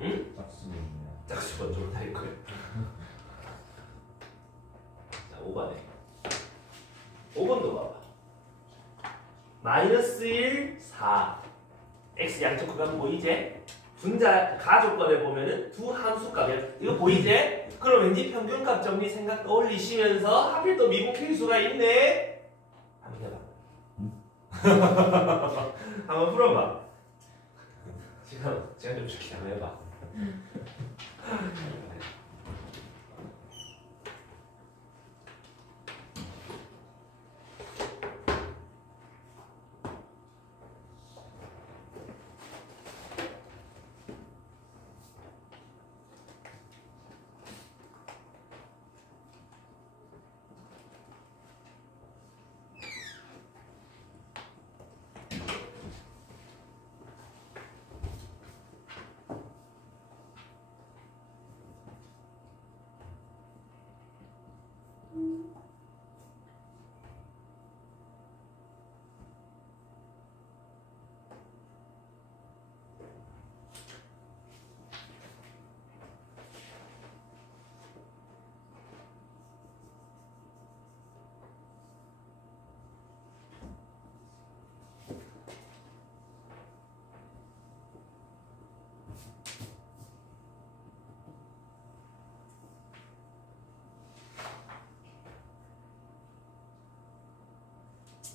응? 짝수번 좀 다를 거야. 자, 5번에. 5번도 봐봐. 마이너스 1, 4. x 양쪽 구간 보이지? 분자 가족권에 보면은 두 함수값이야. 이거 보이지? 그럼 왠지 평균값 정리 생각 떠올리시면서 하필 또 미분 필수가 있네? 한번 해봐. 한번 풀어봐. 시간 좀 줄게. 한번 해봐.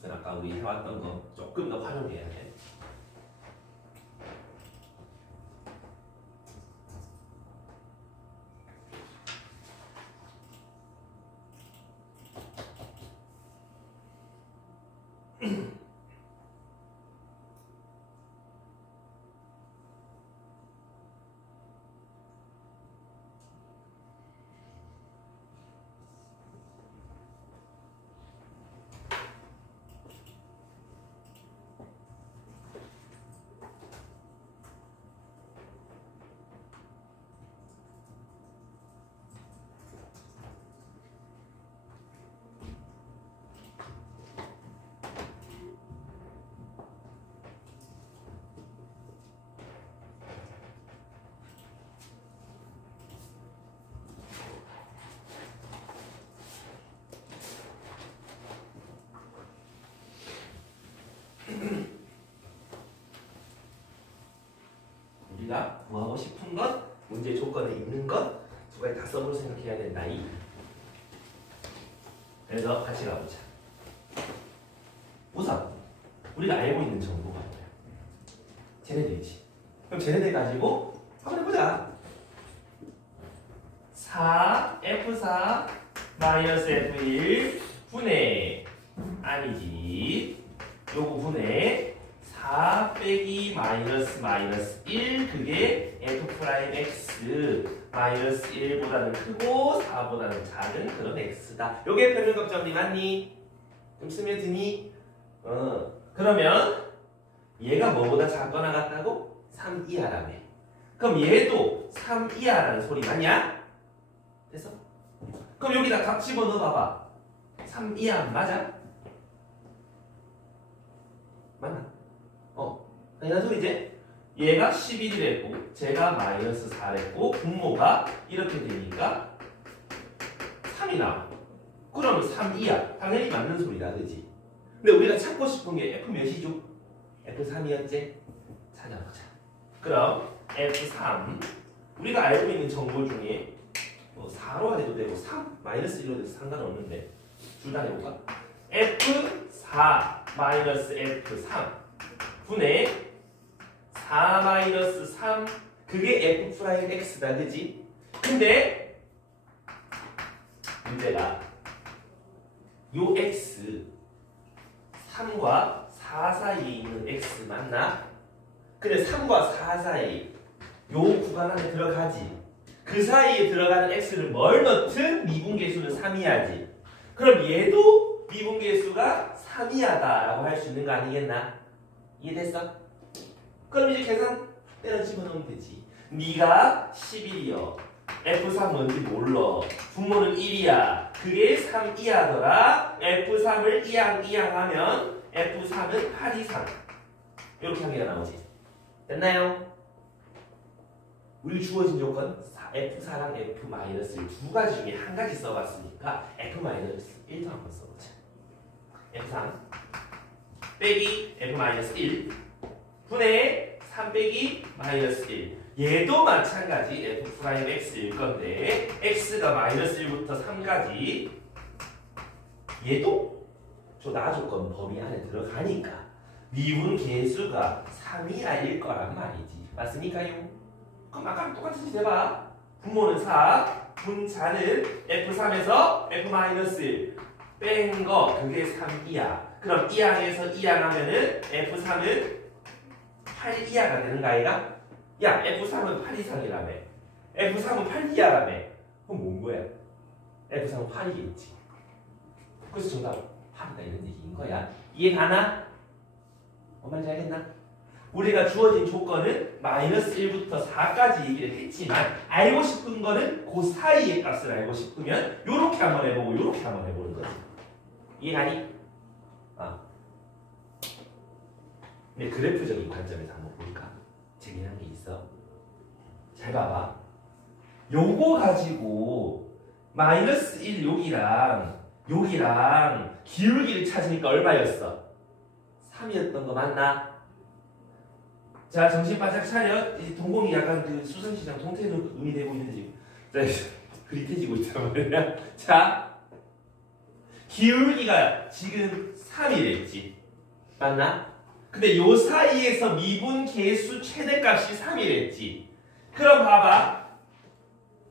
아까 우리 해왔던 거 조금 더 활용해야 돼. 우리가 구하고 싶은 것, 문제 조건에 있는 것 두 가지 다 써보고 생각해야 된다. 그래서 같이 가보자. 우선 우리가 알고 있는 정보가 뭐야? 쟤네들이지. 그럼 쟤네들 가지고 한번 해보자. 4 F4 마이너스 F1 분의 아니지. 요거 분의 4 빼기 마이너스 1 그게 F'X 마이너스 1보다는 크고 4보다는 작은 그런 X다. 요게 평균값 정리 맞니? 좀 스며드니? 그러면 얘가 뭐보다 작거나 같다고? 3 이하라며. 그럼 얘도 3 이하라는 소리 맞냐? 됐어? 그럼 여기다 각 집어넣어 봐봐. 3 이하 맞아? 맞나? 당연한 소리지? 얘가 11이랬고 제가 마이너스 4랬고 분모가 이렇게 되니까 3이 나와. 그러면 3 이하. 당연히 맞는 소리다. 그지? 근데 우리가 찾고 싶은 게 F 몇이죠? F3이었지? 찾아보자. 그럼 F3 우리가 알고 있는 정보 중에 4로 해도 되고 3 마이너스 1로 해도 상관없는데 둘 다 해볼까? F4 마이너스 F3 분의 4 마이너스 3 그게 F'X다. 그지? 근데 문제가 요 X 3과 4 사이에 있는 X 맞나? 근데 3과 4 사이 요 구간 안에 들어가지. 그 사이에 들어가는 X를 뭘 넣든 미분계수는 3이하지. 그럼 얘도 미분계수가 3이하다라고 할 수 있는 거 아니겠나? 이해됐어? 그럼 이제 계산 때려 집어넣으면 되지. 네가 11이요. F3 뭔지 몰라. 분모는 1이야. 그게 3 이하더라. F3을 이항하면 F3은 8 이상. 이렇게 한 개가 나오지. 됐나요? 우리 주어진 조건 F4랑 F-1 두 가지 중에 한 가지 써봤으니까 F-1도 한번 써보자. F3 빼기 F-1 분의 3 빼기 마이너스 1. 얘도 마찬가지 F'X일 건데 X가 마이너스 1부터 3까지 얘도 나 조건 범위 안에 들어가니까 미분 계수가 3이하일 거란 말이지. 맞습니까요? 그럼 아까랑 똑같은 짓 해봐. 분모는 4, 분자는 F3에서 F-1 뺀 거 그게 3이하. 그럼 이항에서 이항하면은 F3은 8 이하가 되는 거 아이가? 야, F3은 8 이상이라며. F3은 8 이하라며. 그럼 뭔 거야? F3은 8이겠지. 그래서 정답 8이다 이런 얘기인 거야. 이해 가나? 뭔 말인지 알겠나? 우리가 주어진 조건은 마이너스 1부터 4까지 얘기를 했지만 알고 싶은 거는 그 사이의 값을 알고 싶으면 요렇게 한번 해보고 요렇게 한번 해보는 거지. 이해가니? 근데 그래프적인 관점에서 한번 볼까? 재미난 게 있어. 잘 봐봐. 요거 가지고 마이너스 1 여기랑 기울기를 찾으니까 얼마였어? 3이었던 거 맞나? 자, 정신 바짝 차려. 동공이 약간 그 수성시장 동태로 음이 되고 있는데 지금 그릿해지고 있단 말이야. 자, 기울기가 지금 3이랬지. 맞나? 근데 요 사이에서 미분 계수 최대값이 3이랬지. 그럼 봐봐.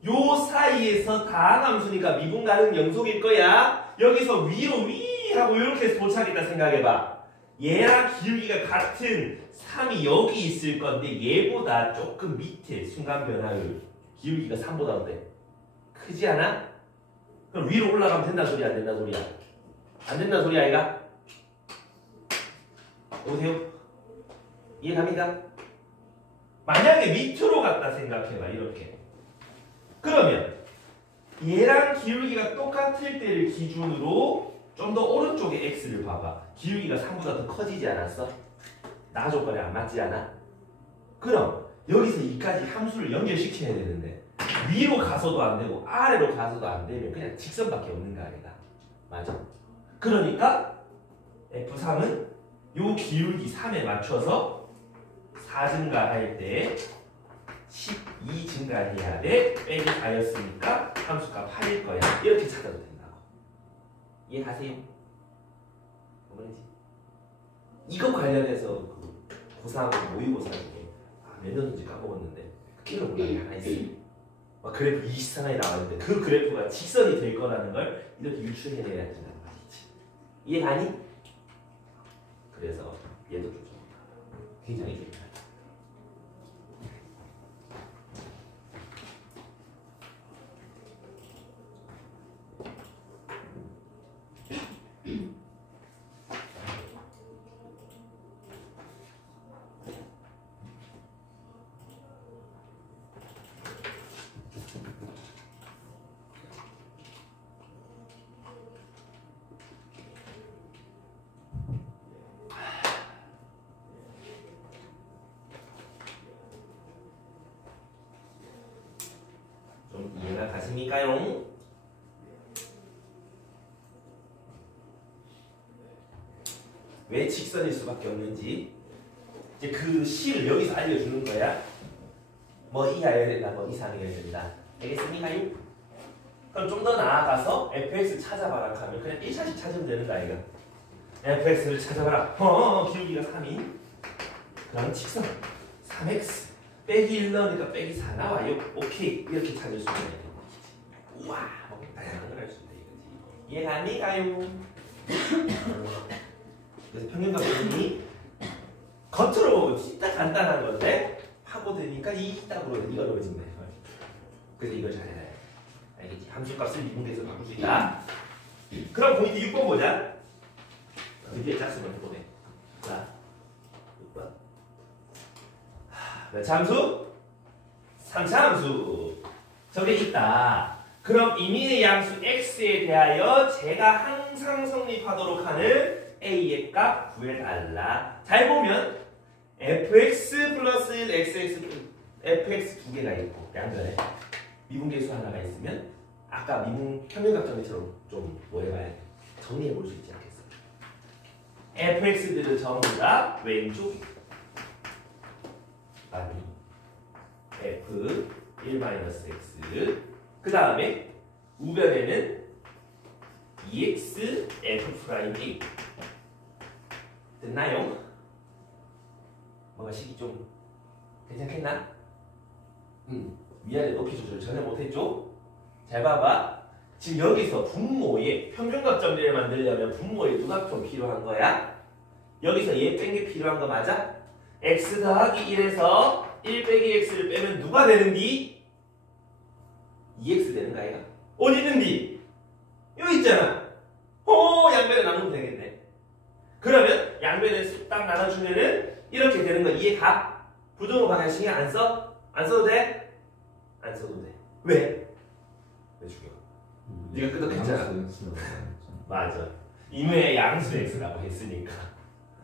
요 사이에서 다항함수니까 미분 가는 영속일 거야. 여기서 위로 위 하고 이렇게 도착했다 생각해봐. 얘랑 기울기가 같은 3이 여기 있을 건데 얘보다 조금 밑에 순간 변화율 기울기가 3보다 어때? 크지 않아? 그럼 위로 올라가면 된다 소리야 안 된다 소리야? 안 된다 소리야 아이가? 여보세요? 이해갑니까? 만약에 밑으로 갔다 생각해봐 이렇게. 그러면 얘랑 기울기가 똑같을 때를 기준으로 좀 더 오른쪽에 x를 봐봐. 기울기가 3보다 더 커지지 않았어? 나 조건에 안 맞지 않아? 그럼 여기서 2까지 함수를 연결시켜야 되는데 위로 가서도 안 되고 아래로 가서도 안 되면 그냥 직선밖에 없는 거 아니다. 맞아. 그러니까 F3은 요 기울기 3에 맞춰서 4 증가할 때 12 증가해야 돼. 빼기 4였으니까 함수가 8일 거야. 이렇게 찾아도 된다고. 이해가세요? 뭐지? 이거 관련해서 그 고3 모의고사 중에 몇 년인지 까먹었는데 키를 몰라요. 하나 있어요. 막 그래프 이상하게 나왔는데 그 그래프가 직선이 될 거라는 걸 이렇게 유추해내야 된다는 말이지. 이해가니? 그래서 얘도 좀 굉장히 중요하다. 좀 이해가 가십니까요? 왜 직선일 수밖에 없는지 이제 그 C를 여기서 알려주는 거야. 뭐 이하여야 된다, 뭐 이상이어야 된다. 알겠습니까요? 그럼 좀 더 나아가서 fx 찾아봐라 하면 그냥 1차씩 찾으면 되는 거 아이가? fx를 찾아봐라. 기울기가 3인 그럼 직선 3x 빼기 1 넣으니까 빼기 4 나와요. 오케이. 이렇게 찾을 수 있는 거지. 우와, 뭐 다양한 걸 할 수 있다 이거지. 이해갑니까요? 그래서 평균값이 겉으로 보면 진짜 간단한 건데 파고드니까 이 딱으로 이걸 어진다. 그래서 이걸 잘해야 돼. 알겠지? 함수값을 미분계에서 바꿀 수 있다. 그럼 포인트 6번 보자. 드디어 짝수만 해보네. 자, 6번. 몇 참수? 3차 함수. 저게 있다. 그럼 임의의 양수 x에 대하여 제가 항상 성립하도록 하는 a의 값 구해달라. 잘 보면 fx 플러스 1 fx 두 개가 있고 양변에 미분계수 하나가 있으면 아까 미분 평균각정리처럼 좀 뭐 해봐야 돼? 정리해 볼 수 있지 않겠어? fx들은 전부 다 왼쪽 아니 f 1-x 그 다음에 우변에는 2x f'a 됐나요? 뭔가 식이 좀 괜찮겠나? 미안해 높이 조절 전혀 못했죠? 잘 봐봐. 지금 여기서 분모에 평균각정리를 만들려면 분모에 누가 좀 필요한 거야? 여기서 얘 뺀 게 필요한 거 맞아? x 더하기 1에서 1 빼기 x를 빼면 누가 되는디? 2x 되는 거 아이가? 어디 있는디? 여기 있잖아. 양변에 나누면 되겠네. 그러면 양변에 딱 나눠주면은 이렇게 되는 거 이해가? 부등호 방향 신경 안 써? 안 써도 돼? 안 써도 돼. 왜? 왜 죽여? 네가 끄덕했잖아. 맞아. 임의의 양수 x라고 했으니까.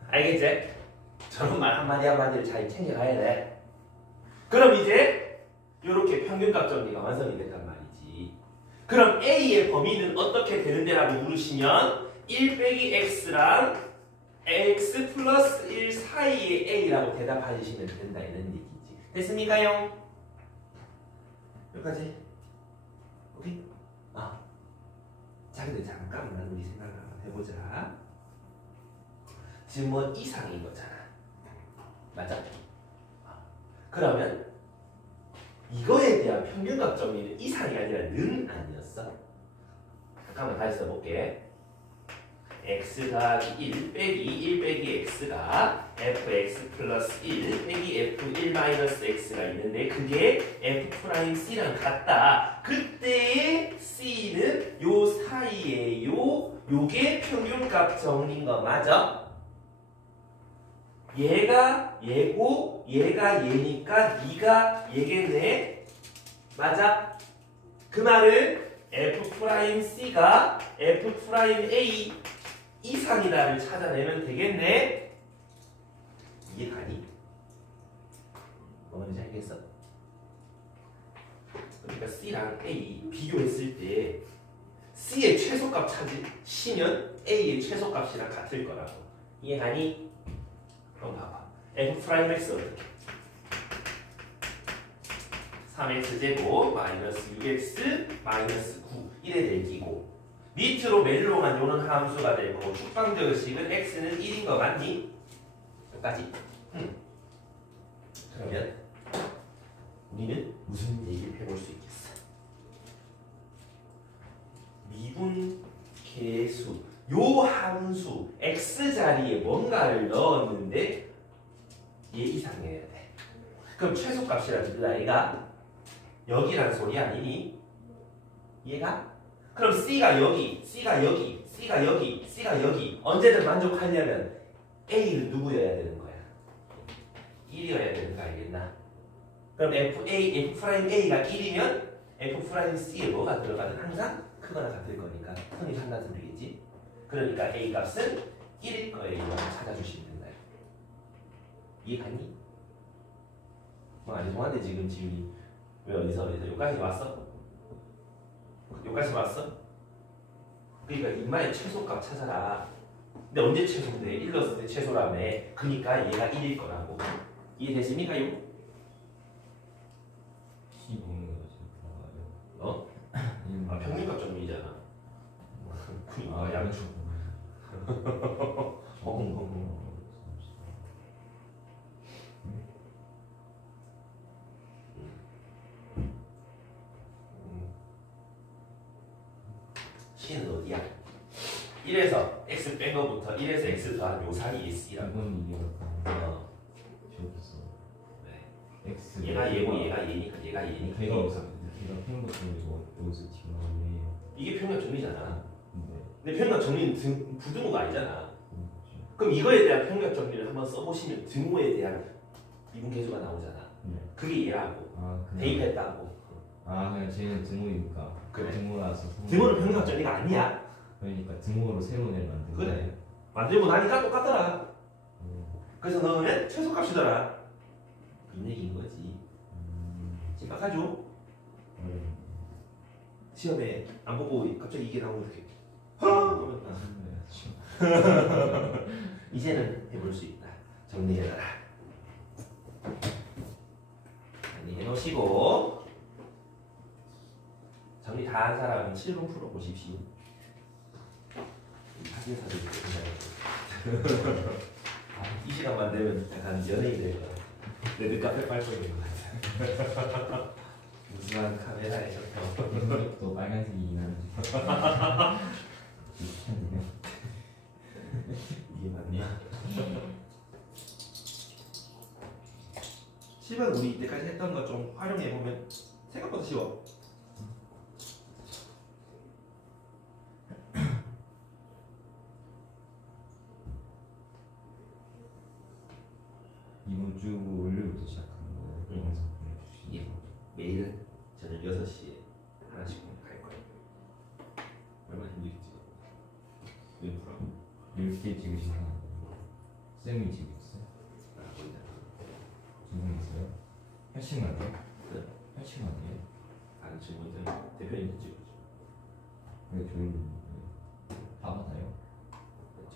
알겠지? 저런 말 한마디 한마디를 잘 챙겨가야 돼. 그럼 이제 이렇게 평균값 정리가 완성이 됐단 말이지. 그럼 a의 범위는 어떻게 되는데라고 물으시면 1 빼기 x랑 x 플러스 1 사이의 a라고 대답하시면 된다 이런 얘기지. 됐습니까요? 여기까지. 오케이? 자 근데 잠깐만 우리 생각을 한번 해보자. 지금 뭐 이상인 거잖아. 맞아? 그러면 이거에 대한 평균값 정리는 이상이 아니라 는 아니었어? 잠깐만 다시 써볼게. x 더하기 1 빼기 1 빼기 x가 fx 플러스 1 빼기 f1 마이너스 x가 있는데 그게 f'c랑 같다. 그때의 c는 요 사이에 요게 평균값 정리인 거 맞아? 얘가 얘고 얘가 얘니까 네가 얘겠네. 맞아? 그 말은 f'c가 f'a 이상이다를 찾아내면 되겠네. 이해 가니? 뭐 말인지 알겠어? 그러니까 C랑 A 비교했을 때 C의 최소값 찾으시면 A의 최소값이랑 같을 거라고. 이해 가니? 그럼 봐봐. f'x 어떻게? 3x제곱 마이너스 6x 마이너스 9 이래 될기고 밑으로 멜로만 요는 함수가 되고 축방정식은 x는 1인 거 맞니? 여기까지. 그러면 우리는 무슨 얘기를 해볼 수 있겠어? 미분 계수 요 함수 x 자리에 뭔가를 넣었는데 얘 이상해야 돼. 그럼 최소값이라 들라 얘가 여기란 소리 아니니? 얘가? 그럼 C가 여기, C가 여기, C가 여기, C가 여기 언제든 만족하려면 A는 누구여야 되는 거야? 1이어야 되는 거 알겠나? 그럼 F'A가 1이면 F'C에 뭐가 들어가든 항상 크거나 같을 거니까 성립한다는 소리겠지? 그러니까 A 값은 1일 거예요. 찾아주시면 된다. 이해 갔니? 뭐 아니 동안데 지금 왜 어디서 여기까지 왔어? 여기까지 왔어? 그러니까 이마의 최소값 찾아라. 근데 언제 최소인데? 1 넣었을 때 최소라며. 그러니까 얘가 1일 거라고. 이해되십니까요? C 보는 거 지금 들어가요. 어? 아 평균값 정리잖아. 아 양쪽. C는 어디야? 1에서 x 뺀 거부터 1에서 x 더한 요 사이에 C라고. 이건 이게 저기서 네. X 얘가 얘고 얘가 얘니까 얘가 얘니까 걔가 푸는 것 중이고 여기서 지금 나오네요. 이게 평균 정리잖아. 네. 근데 평균 정리는 부등호가 아니잖아. 그럼 이거에 대한 평균 정리를 한번 써보시면 등호에 대한 미분 계수가 나오잖아. 네. 그게 얘라고. 대입했다고. 그냥 쟤는 등호니까. 그래. 등호라서. 등호는 평균 정리가 아니야. 그러니까 등호로 새로운 애를 만든 그래. 거예요. 만들고 나니까 똑같더라. 그래서 넣으면 최소값이더라. 이 얘기인 거지. 심각하죠? 시험에 안 보고 갑자기 이게 나오면 어떡해. 이제는 해볼 수 있다. 정리해놔라. 정리해 놓으시고 정리 다 한 사람은 7번 풀어보십시오. 사진사를 이 시간만 되면 약간 연예인 될 거야. 레드카페 빨고 있는 거 같아. 무수한 카메라에 접혀. 또 빨간색이긴 한데. 이게 맞냐? 7번 우리 이때까지 했던 거 좀 활용해 보면 생각보다 쉬워. 이번 주 월요일부터 시작하는 거예요. 영상 보내주시고. 예. 매일 저녁 6시에 하나씩 갈 거예요. 얼마나 힘들지? 왜 풀어? 10개 찍으신 사람. 쌤이 찍었어요? 아, 보이잖아. 두분 있어요? 80만이요? 네. 80만이에요? 아는 친구들 대표님도 찍어줘. 왜 저희는 다 받아요?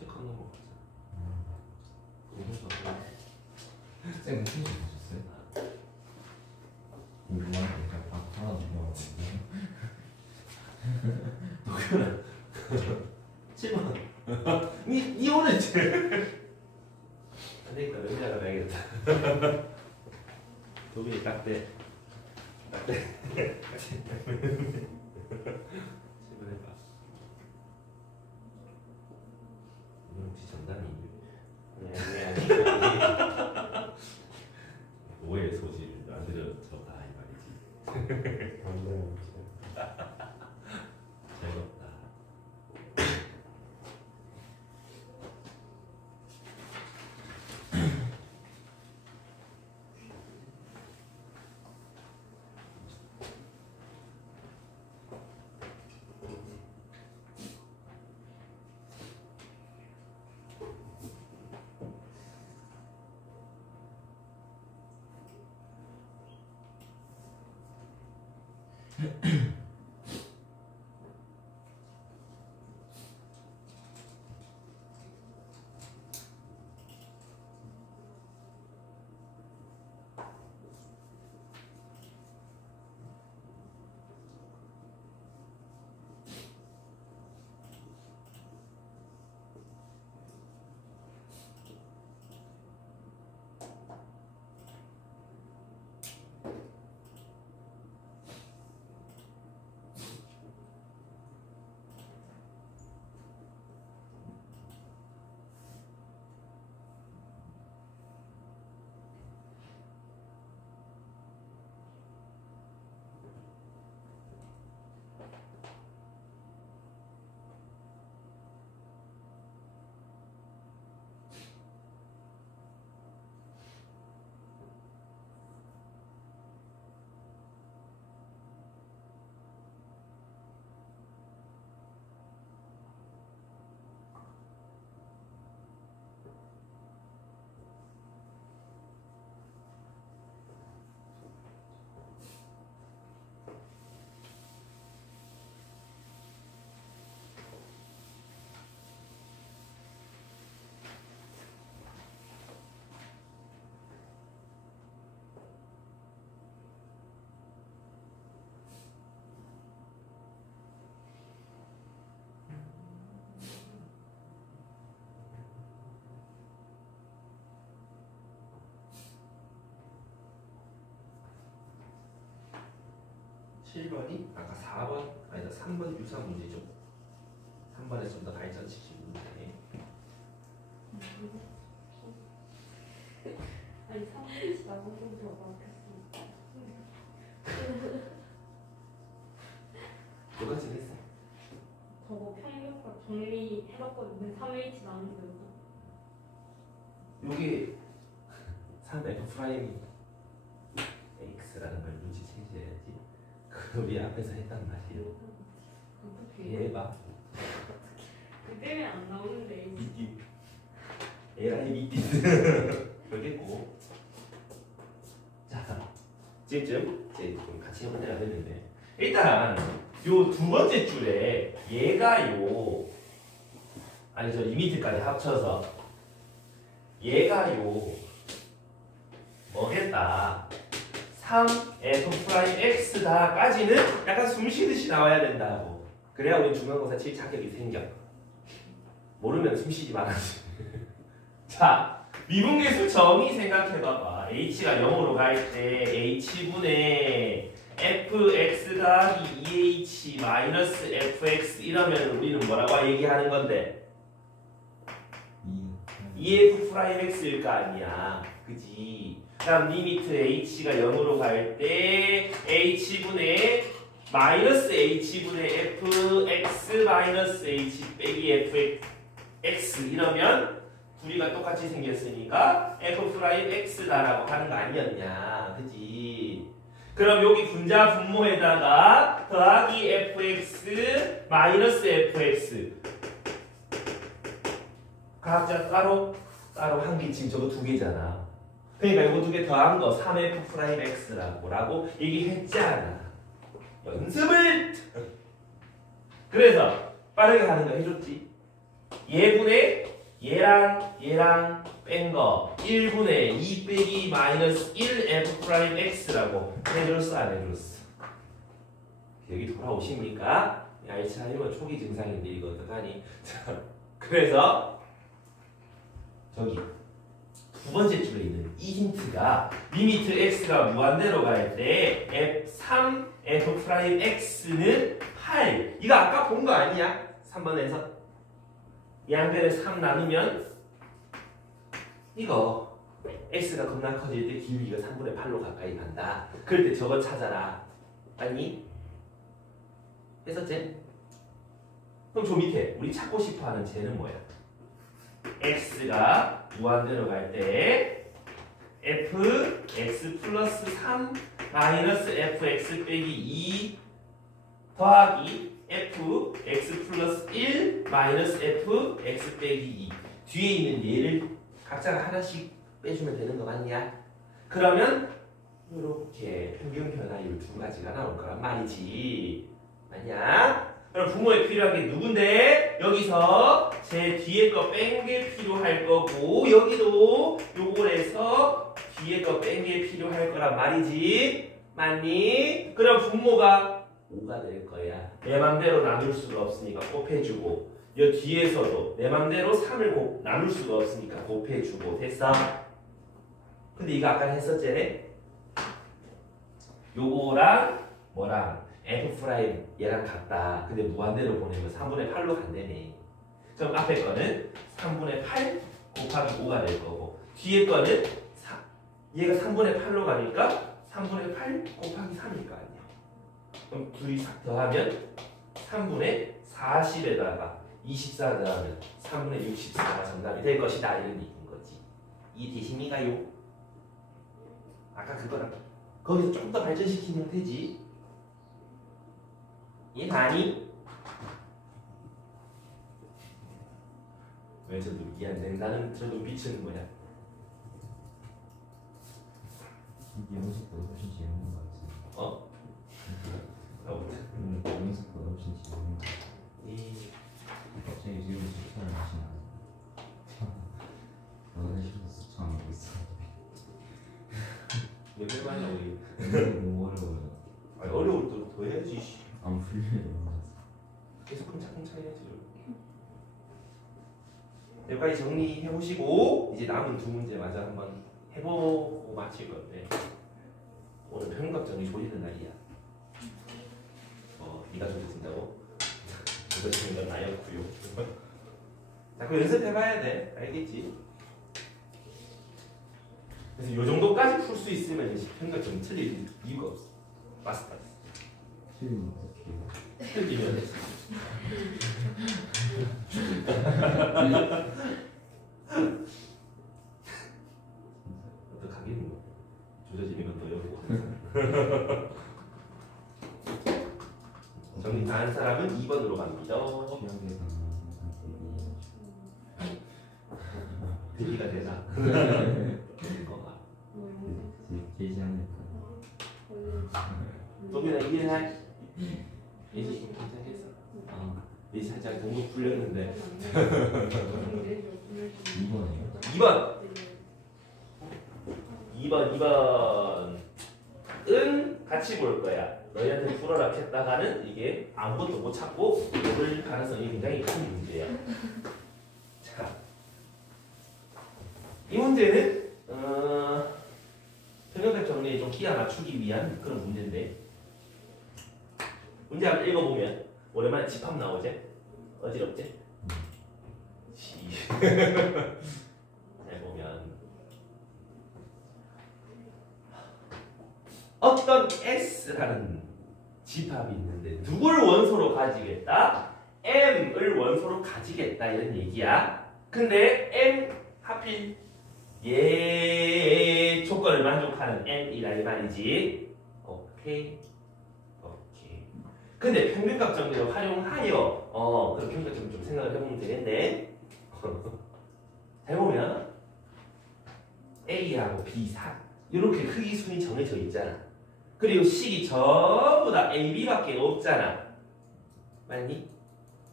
체크하는 거 같아. 그래서 쌤 무슨 식 하셨어요? 우리 엄마한테 제가 밥 하나 주려고 도쿄는 7만 원. 니 오늘 질문해봐. 이건 혹시 정답이? 아니. 오해의 소지를 만들어줬다 이 말이지. 즐겁다. 칠번이 아까 4번 아니다 3번 유사 문제죠. 3번에 좀 더 발전시킨 문제. 아니 3일치 나온 좀 막혔어. 똑같이 했어. 저거 평균과 정리해봤거든요. 3일치 나온 거였어. 요게 3f 프라임 x라는 걸 눈치채셔야지. 그 우리 앞에서 했단 말이에요. 어떻게 해봐. 그때는 안 나오는데. 미띠. 에라이 미띠. 그러겠고. 자, 지금 이제 좀 같이 해본 애가 됐는데 일단 요 두 번째 줄에 얘가 요 아니 저 리미트까지 합쳐서 얘가 요 뭐겠다 3f'x다까지는 약간 숨쉬듯이 나와야 된다고. 그래야 우리 중간고사 칠 자격이 생겨. 모르면 숨쉬지 말아야지. 자, 미분계수 정의 생각해봐봐. h가 0으로 갈 때 h분의 fx 더하기 2h 마이너스 fx 이러면 우리는 뭐라고 얘기하는 건데? 2f 프라임 x일 거 아니야. 그지? 다음 리미트 h가 0으로 갈 때 h분의 마이너스 h분의 fx 마이너스 h 빼기 fx 이러면 둘이가 똑같이 생겼으니까 f 프라임 x다라고 하는 거 아니었냐. 그지? 그럼 여기 분자 분모에다가 더하기 fx 마이너스 fx 각자 따로 한 개 지금 저거 두 개잖아. 그러니까 이거 두 개 더한 거 3f 프라임 x라고 얘기했잖아. 연습을 그래서 빠르게 하는 거 해줬지. 얘분의 얘랑 뺀 거 1분의 2 빼기 마이너스 1f 프라임 x라고 해줬어 안 해줬어? 여기 돌아오십니까? 알츠하이머 초기 증상인데 이거 어떡하니? 자, 그래서 저기 두 번째 줄에 있는 이 힌트가 리미트 x가 무한대로 갈 때 f3 f'x는 8. 이거 아까 본 거 아니야? 3번에서 양변에 3 나누면 이거 x가 겁나 커질 때 기울기가 3분의 8로 가까이 간다. 그럴 때 저거 찾아라. 아니? 했었지? 그럼 저 밑에 우리 찾고 싶어하는 쟤는 뭐야? x가 무한대로 갈 때 fx 플러스 3 마이너스 fx 빼기 2 더하기 fx 플러스 1 마이너스 fx 빼기 2 뒤에 있는 얘를 각자가 하나씩 빼주면 되는 거 맞냐? 그러면 이렇게 평균 변화율 두 가지가 나올 거란 말이지. 맞냐? 그럼 부모에 필요한 게 누군데? 여기서 제 뒤에 거 뺀 게 필요할 거고 여기도 요걸에서 뒤에 거 뺀 게 필요할 거란 말이지. 맞니? 그럼 분모가 5가 될 거야. 내 맘대로 나눌 수가 없으니까 곱해주고 여 뒤에서도 내 맘대로 3을 나눌 수가 없으니까 곱해주고. 됐어? 근데 이거 아까 했었지? 요거랑 뭐랑 f' 얘랑 같다. 근데 무한대로 보내면 3분의 8로 간다네. 그럼 앞에 거는 3분의 8 곱하기 5가 될 거고 뒤에 거는 얘가 3분의 8로 가니까 3분의 8 곱하기 3일 거 아니야. 그럼 둘이 더하면 3분의 40에다가 24 더하면 3분의 64가 정답이 될 것이다. 이런 얘기인 거지. 이해되십니까요? 아까 그거랑 거기서 좀 더 발전시키면 되지. 얘 아니? 왜 저도 이해 안 된다는 저 눈빛은 뭐야? 이게 연습보다 훨씬 재밌는 것 같아. 어? 연습보다 훨씬 재밌는 것 같아. 갑자기 지금 수차를 마시나. 너네 싫어서 수차하고 있어. 왜 그래 말이야 우리? 너무 어려워요. 아니 어려울 때 더 해야지. 안 풀려요. 계속 쿵짝쿵짝 해야지. 여기까지 정리해 보시고 이제 남은 두 문제 마저 한번 해보고 마칠 건데 오늘 평균값 정리 조리는 날이야. 네가 조져진다고? 조져지는 건 나였고요. 자, 그 연습해봐야 돼. 알겠지? 그래서 요 정도까지 풀 수 있으면 평균값 좀 틀릴 이유가 없어. 마스터. 틀리면 어떡해요? 틀리면 어떡하긴 뭐 조져지는 건 더 어려워. 정리 다 한 사람은 2번으로 갑니다. 취향계산 대비가 되나? 거가. 제시하니까. 동민아 이해 할? 예지 괜찮겠어? 예지 살짝 동동 풀렸는데. 2번이에요? 2번 은 같이 볼 거야. 너희한테 풀어라 했다가는 이게 아무것도 못 찾고 모를 가능성이 굉장히 큰 문제야. 자, 이 문제는 평균값 정리에 좀 기하 맞추기 위한 그런 문제인데 문제 한번 읽어보면 오랜만에 집합 나오지? 어지럽지? 잘 보면 어떤 S라는 집합이 있는데 누굴 원소로 가지겠다? M을 원소로 가지겠다 이런 얘기야. 근데 M 하필 얘 조건을 만족하는 M이라 이 말이지. 오케이. 근데 평균값 정리를 활용하여 그런 평균값 좀 생각을 해보면 되겠네. 잘 보면 A하고 B, 4 이렇게 크기 순이 정해져 있잖아. 그리고 식이 전부 다 A, B밖에 없잖아. 맞니?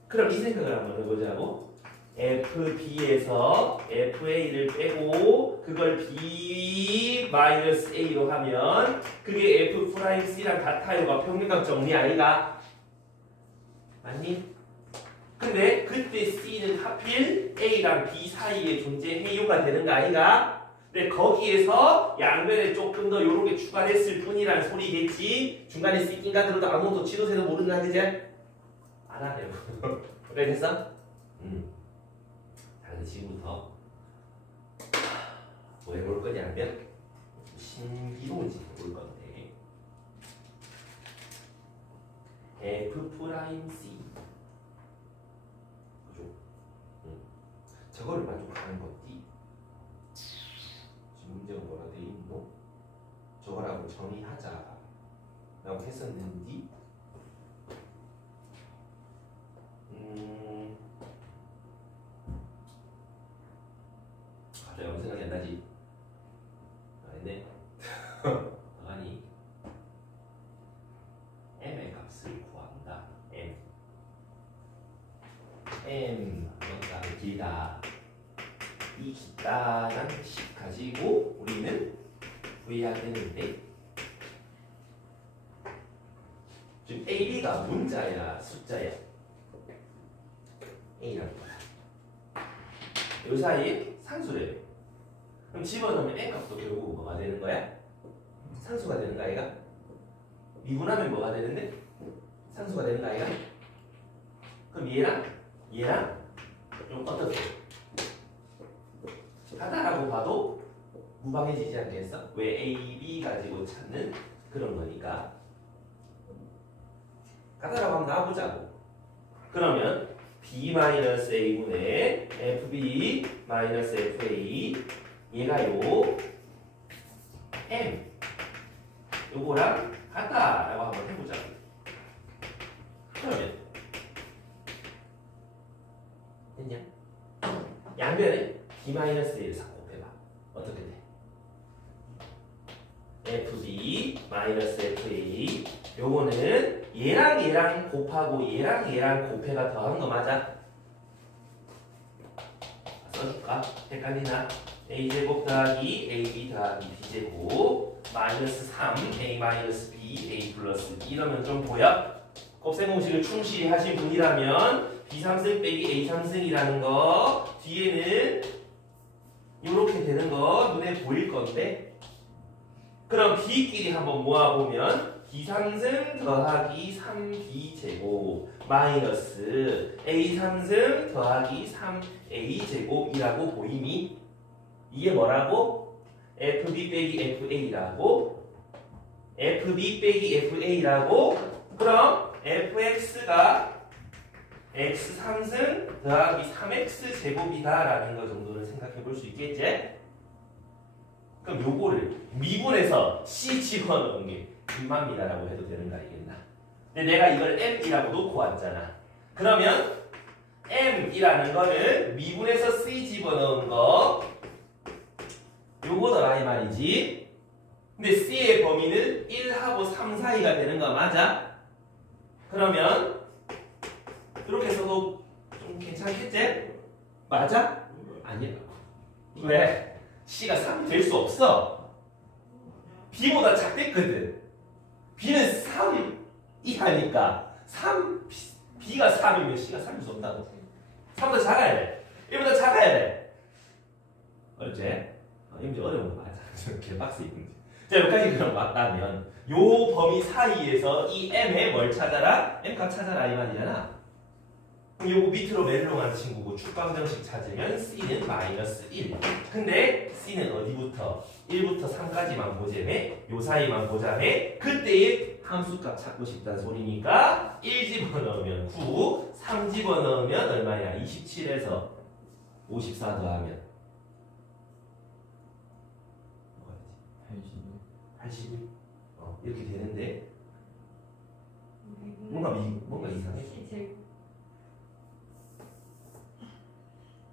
그럼 이 생각을 한번 해보자고. FB에서 FA를 빼고 그걸 B-A로 하면 그게 F'C랑 같아요가 평균값 정리 아이가? 맞니? 근데 그때 C는 하필 A랑 B 사이에 존재해요가 되는 거 아이가? 근데 거기에서 양변에 조금 더 요렇게 추가됐을 뿐이란 소리겠지. 중간에 씻긴가 들어도 아무도 지도새도 모른다 그지? 알아내요. 그래 됐어? 자 근데 지금부터 뭐 해볼 거냐면 신비로운 짓 해볼 건데 F'C 그죠? 저거를 만족하는 거지. 지금 문제가 뭐라 돼 있노? 저거라고 정의하자 라고 했었는지 갑자기 아무 생각이 안 나지? 아니네. 아니 m의 값을 구한다. m 뭔가 길다. 이 길다란 식 가지고 우리는 구해야 되는데 지금 a, b가 문자야 숫자야? a라는 거야. 요 사이에 상수래요. 그럼 집어넣으면 n 값도 결국 뭐가 되는 거야? 상수가 되는 거 아이가? 미분하면 뭐가 되는데? 상수가 되는 거 아이가? 그럼 얘랑 좀 어떻게? 하다라고 봐도 무방해지지 않겠어? 왜 A, B 가지고 찾는 그런 거니까. 하다라고 한번 나와보자고. 그러면 B-A분의 FB-FA 얘가요 M 요거랑 같다라고 한번 해보자고. 그러면 됐냐? 양변에 B-A를 싹 곱해봐. 어떻게 돼? FB-FA 요거는 얘랑 곱하고 얘랑 곱해가 더한 거 맞아? 써줄까? 헷갈리나? a제곱 더하기 ab 더하기 b제곱 마이너스 3 a 마이너스 b a 플러스 b 이러면 좀 보여? 곱셈 공식을 충실히 하신 분이라면 b3승 빼기 a3승이라는 거 뒤에는 이렇게 되는 거 눈에 보일 건데 그럼 b끼리 한번 모아보면 b3승 더하기 3b제곱 마이너스 a3승 더하기 3a제곱이라고 보이니? 이게 뭐라고? fb 빼기 fa라고? fb 빼기 fa라고? 그럼 fx가 x3승 더하기 3x제곱이다 라는 거 정도는 생각해 볼 수 있겠지? 그럼 요거를 미분해서 c 집어넣은 게 빈말이다라고 해도 되는 거 알겠나? 근데 내가 이걸 m이라고 놓고 왔잖아. 그러면 m이라는 거는 미분해서 c 집어넣은 거 요거더라 이 말이지. 근데 c의 범위는 1하고 3 사이가 되는 거 맞아? 그러면 이렇게 써도 좀 괜찮겠지? 맞아? 아니야. 왜? c가 3이 될 수 없어. b보다 작댔거든. b는 3 이하니까 b가 3이면 c가 3일 수 없다고. 3보다 작아야 돼. 1보다 작아야 돼. 어렵지? 이 문제 어려운 거 맞아. 개박스 이 문제. 자, 여기까지 그럼 맞다면 요 범위 사이에서 이 m의 뭘 찾아라? m값 찾아라 이 말이잖아. 그럼 요거 밑으로 멜롱한 친구고 축방정식 찾으면 c는 마이너스 1. 근데 c는 어디부터? 1부터 3까지만 보자며 요 사이만 보자며 그때의 함수값 찾고 싶다는 소리니까 1 집어넣으면 9, 3 집어넣으면 얼마야? 27에서 54 더하면 81. 이렇게 되는데 뭔가 이상해.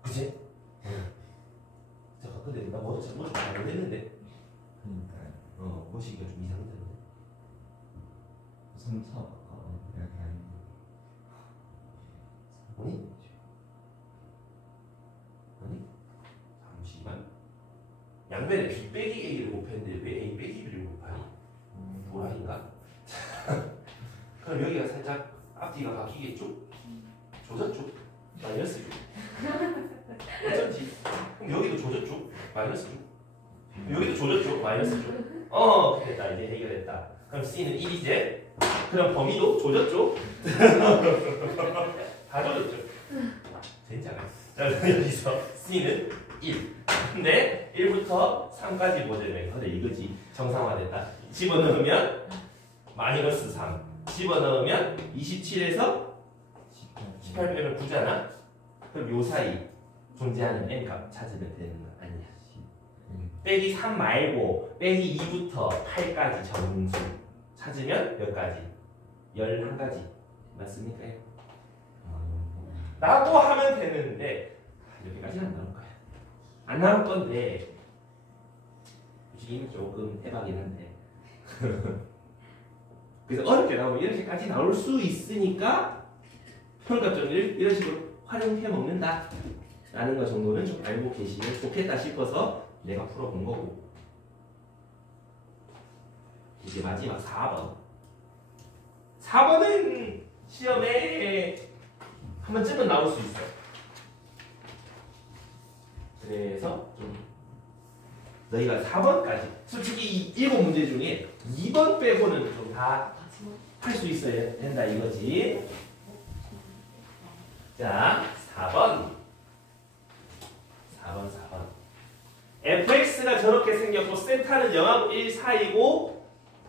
그치? 잠깐 근데 나 뭐도 잘못 했는데. 뭐시기가 좀 이상한데. 3, 4 이렇게 하는 아니? 잠시만. 양변에 b 빼기 a를 곱했는데 왜 a 빼기 b를 곱하니? 도라인가? 그럼 여기가 살짝 앞뒤가 바뀌겠죠? 조졌죠? 마이너스 6. 어쩐지. 그럼 여기도 조졌죠? 마이너스 6. 쪽 마이너스 쪽. 됐다. 이제 해결했다. 그럼 C는 1이제. 그럼 범위도 조졌죠? 다 조졌죠? 진짜가. 자, 여기서 C는 1. 근데 1부터 3까지 모델명이 그래 이거지. 정상화됐다. 집어넣으면 마이너스 3. 집어넣으면 27에서 18 빼면 9잖아. 그럼 요 사이 존재하는 n값 찾으면 되는 거 아니야. 빼기 3 말고 빼기 2부터 8까지 정수 찾으면 몇 가지? 11가지. 맞습니까? 라고 하면 되는데 여기까지는 안 나올 거야. 안 나올 건데 솔직히 조금 해박이긴 한데 그래서 어렵게 나오면 이렇게까지 나올 수 있으니까 평가점을 이런 식으로 활용해 먹는다 라는 거 정도는 좀 알고 계시면 좋겠다 싶어서 내가 풀어본 거고. 이제 마지막 4번. 4번은 시험에 한 번쯤은 나올 수 있어. 그래서 좀 너희가 4번까지 솔직히 이 7문제 중에 2번 빼고는 좀 다 할 수 있어야 된다 이거지. 자, 4번. fx가 저렇게 생겼고 세타는 0하고 1 사이고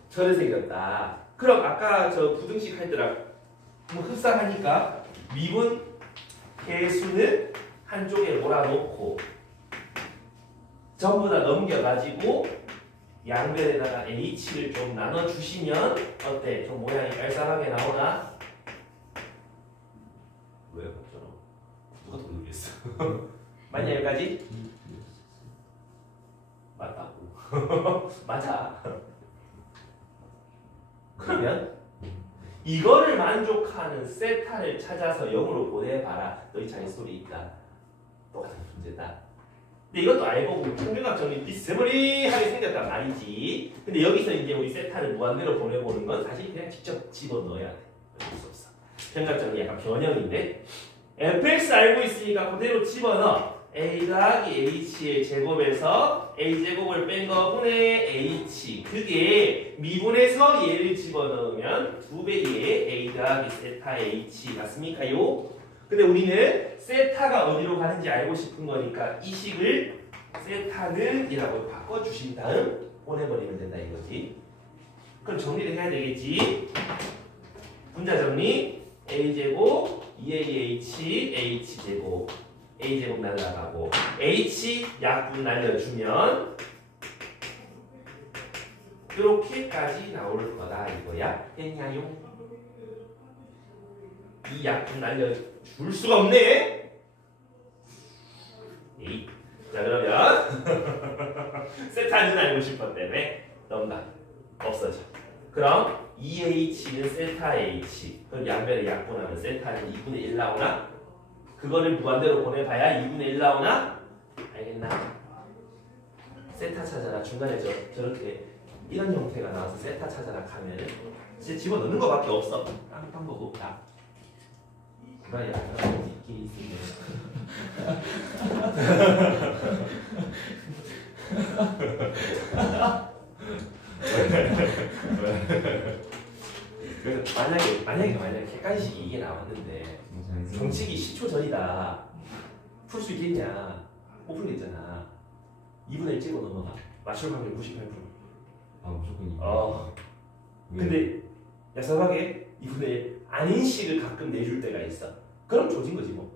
저렇게 생겼다. 그럼 아까 저 부등식 할 때랑 뭐 흡사하니까 미분 개수는 한쪽에 몰아놓고 전부 다 넘겨가지고 양변에다가 h를 좀 나눠주시면 어때? 좀 모양이 깔쌈하게 나오나? 왜 갑자기? 누가 더 모르겠어. 맞냐 여기까지? 맞다고. 맞아. 그러면 이거를 만족하는 세타를 찾아서 0으로 보내봐라. 너희 자릿소리 있다. 똑같은 존재다. 근데 이것도 알고 보면 평균값 정리 비스무리하게 생겼단 말이지. 근데 여기서 이제 우리 세타를 무한대로 보내보는 건 사실 그냥 직접 집어넣어야 돼. 어쩔 수 없어. 평균값 정리 약간 변형인데 fx 알고 있으니까 그대로 집어넣어. a 더하기 h의 제곱에서 a 제곱을 뺀 거분의 h. 그게 미분에서 얘를 집어넣으면 2배의 a 더하기 세타 h 맞습니까요? 근데 우리는 세타가 어디로 가는지 알고 싶은 거니까 이 식을 세타는 이라고 바꿔주신 다음 보내버리면 된다 이거지. 그럼 정리를 해야 되겠지. 분자 정리 a제곱 2ah h제곱 a제곱 날라가고 h 약분 날려주면 이렇게까지 나올 거다 이거야. 했냐요? 이 약분 날려줄 수가 없네. 에이. 자 그러면 세타는 알고 싶었다며 넘나 없어져. 그럼 2h는 세타 h. 그럼 양변에 약분하면 세타는 2분의 1 나오나? 그거를 무한대로 보내봐야 2분의 1 나오나? 알겠나? 세타 찾아라. 중간에 저렇게 이런 형태가 나와서 세타 찾아라 하면 진짜 집어넣는 거밖에 없어. 딴 방법 없다. 구라야 있긴 있으면 그래서 만약에 객관식이 이게 나왔는데 정칙이 10초 전이다. 풀 수 있겠냐? 못 풀겠잖아. 2분의 1 찍어 넘어가. 맞출 확률 98%. 아 무조건 근데 야사하게 2분의 1 아닌 식을 가끔 내줄 때가 있어. 그럼 조진 거지 뭐.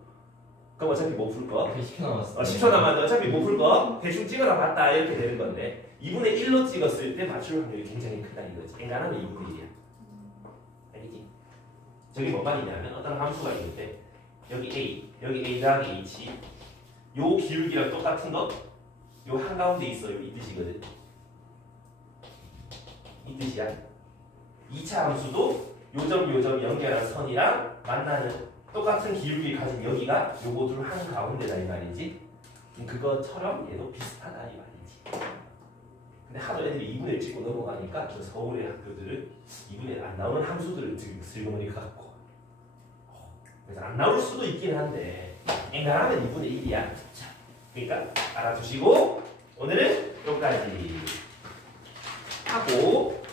그럼 어차피 못 풀 거. 10초 남았어. 10초 남았는데 어차피 못 풀 거. 대충 찍어라 봤다 이렇게 되는 건데 2분의 1로 찍었을 때 맞출 확률이 굉장히 크다 이거지. 엔간하면 2분의 1이야. 알겠지? 저기 뭔 말이냐면 어떤 함수가 있는데 여기 A 더하기 H 요 기울기랑 똑같은 거 요 한가운데 있어. 이 뜻이거든. 이 뜻이야. 2차 함수도 요점 연결한 선이랑 만나는 똑같은 기울기 가진 여기가 요거 둘 한가운데다 이 말이지. 그것처럼 얘도 비슷하다 이 말이지. 근데 하도 애들이 2분의 1 찍고 넘어가니까 저 서울의 학교들은 2분의 1 안 나오는 함수들을 슬그머니 갖고 그래서 안 나올 수도 있긴 한데 엔간하면 2분의 1이야. 그러니까 알아두시고 오늘은 여기까지. 하고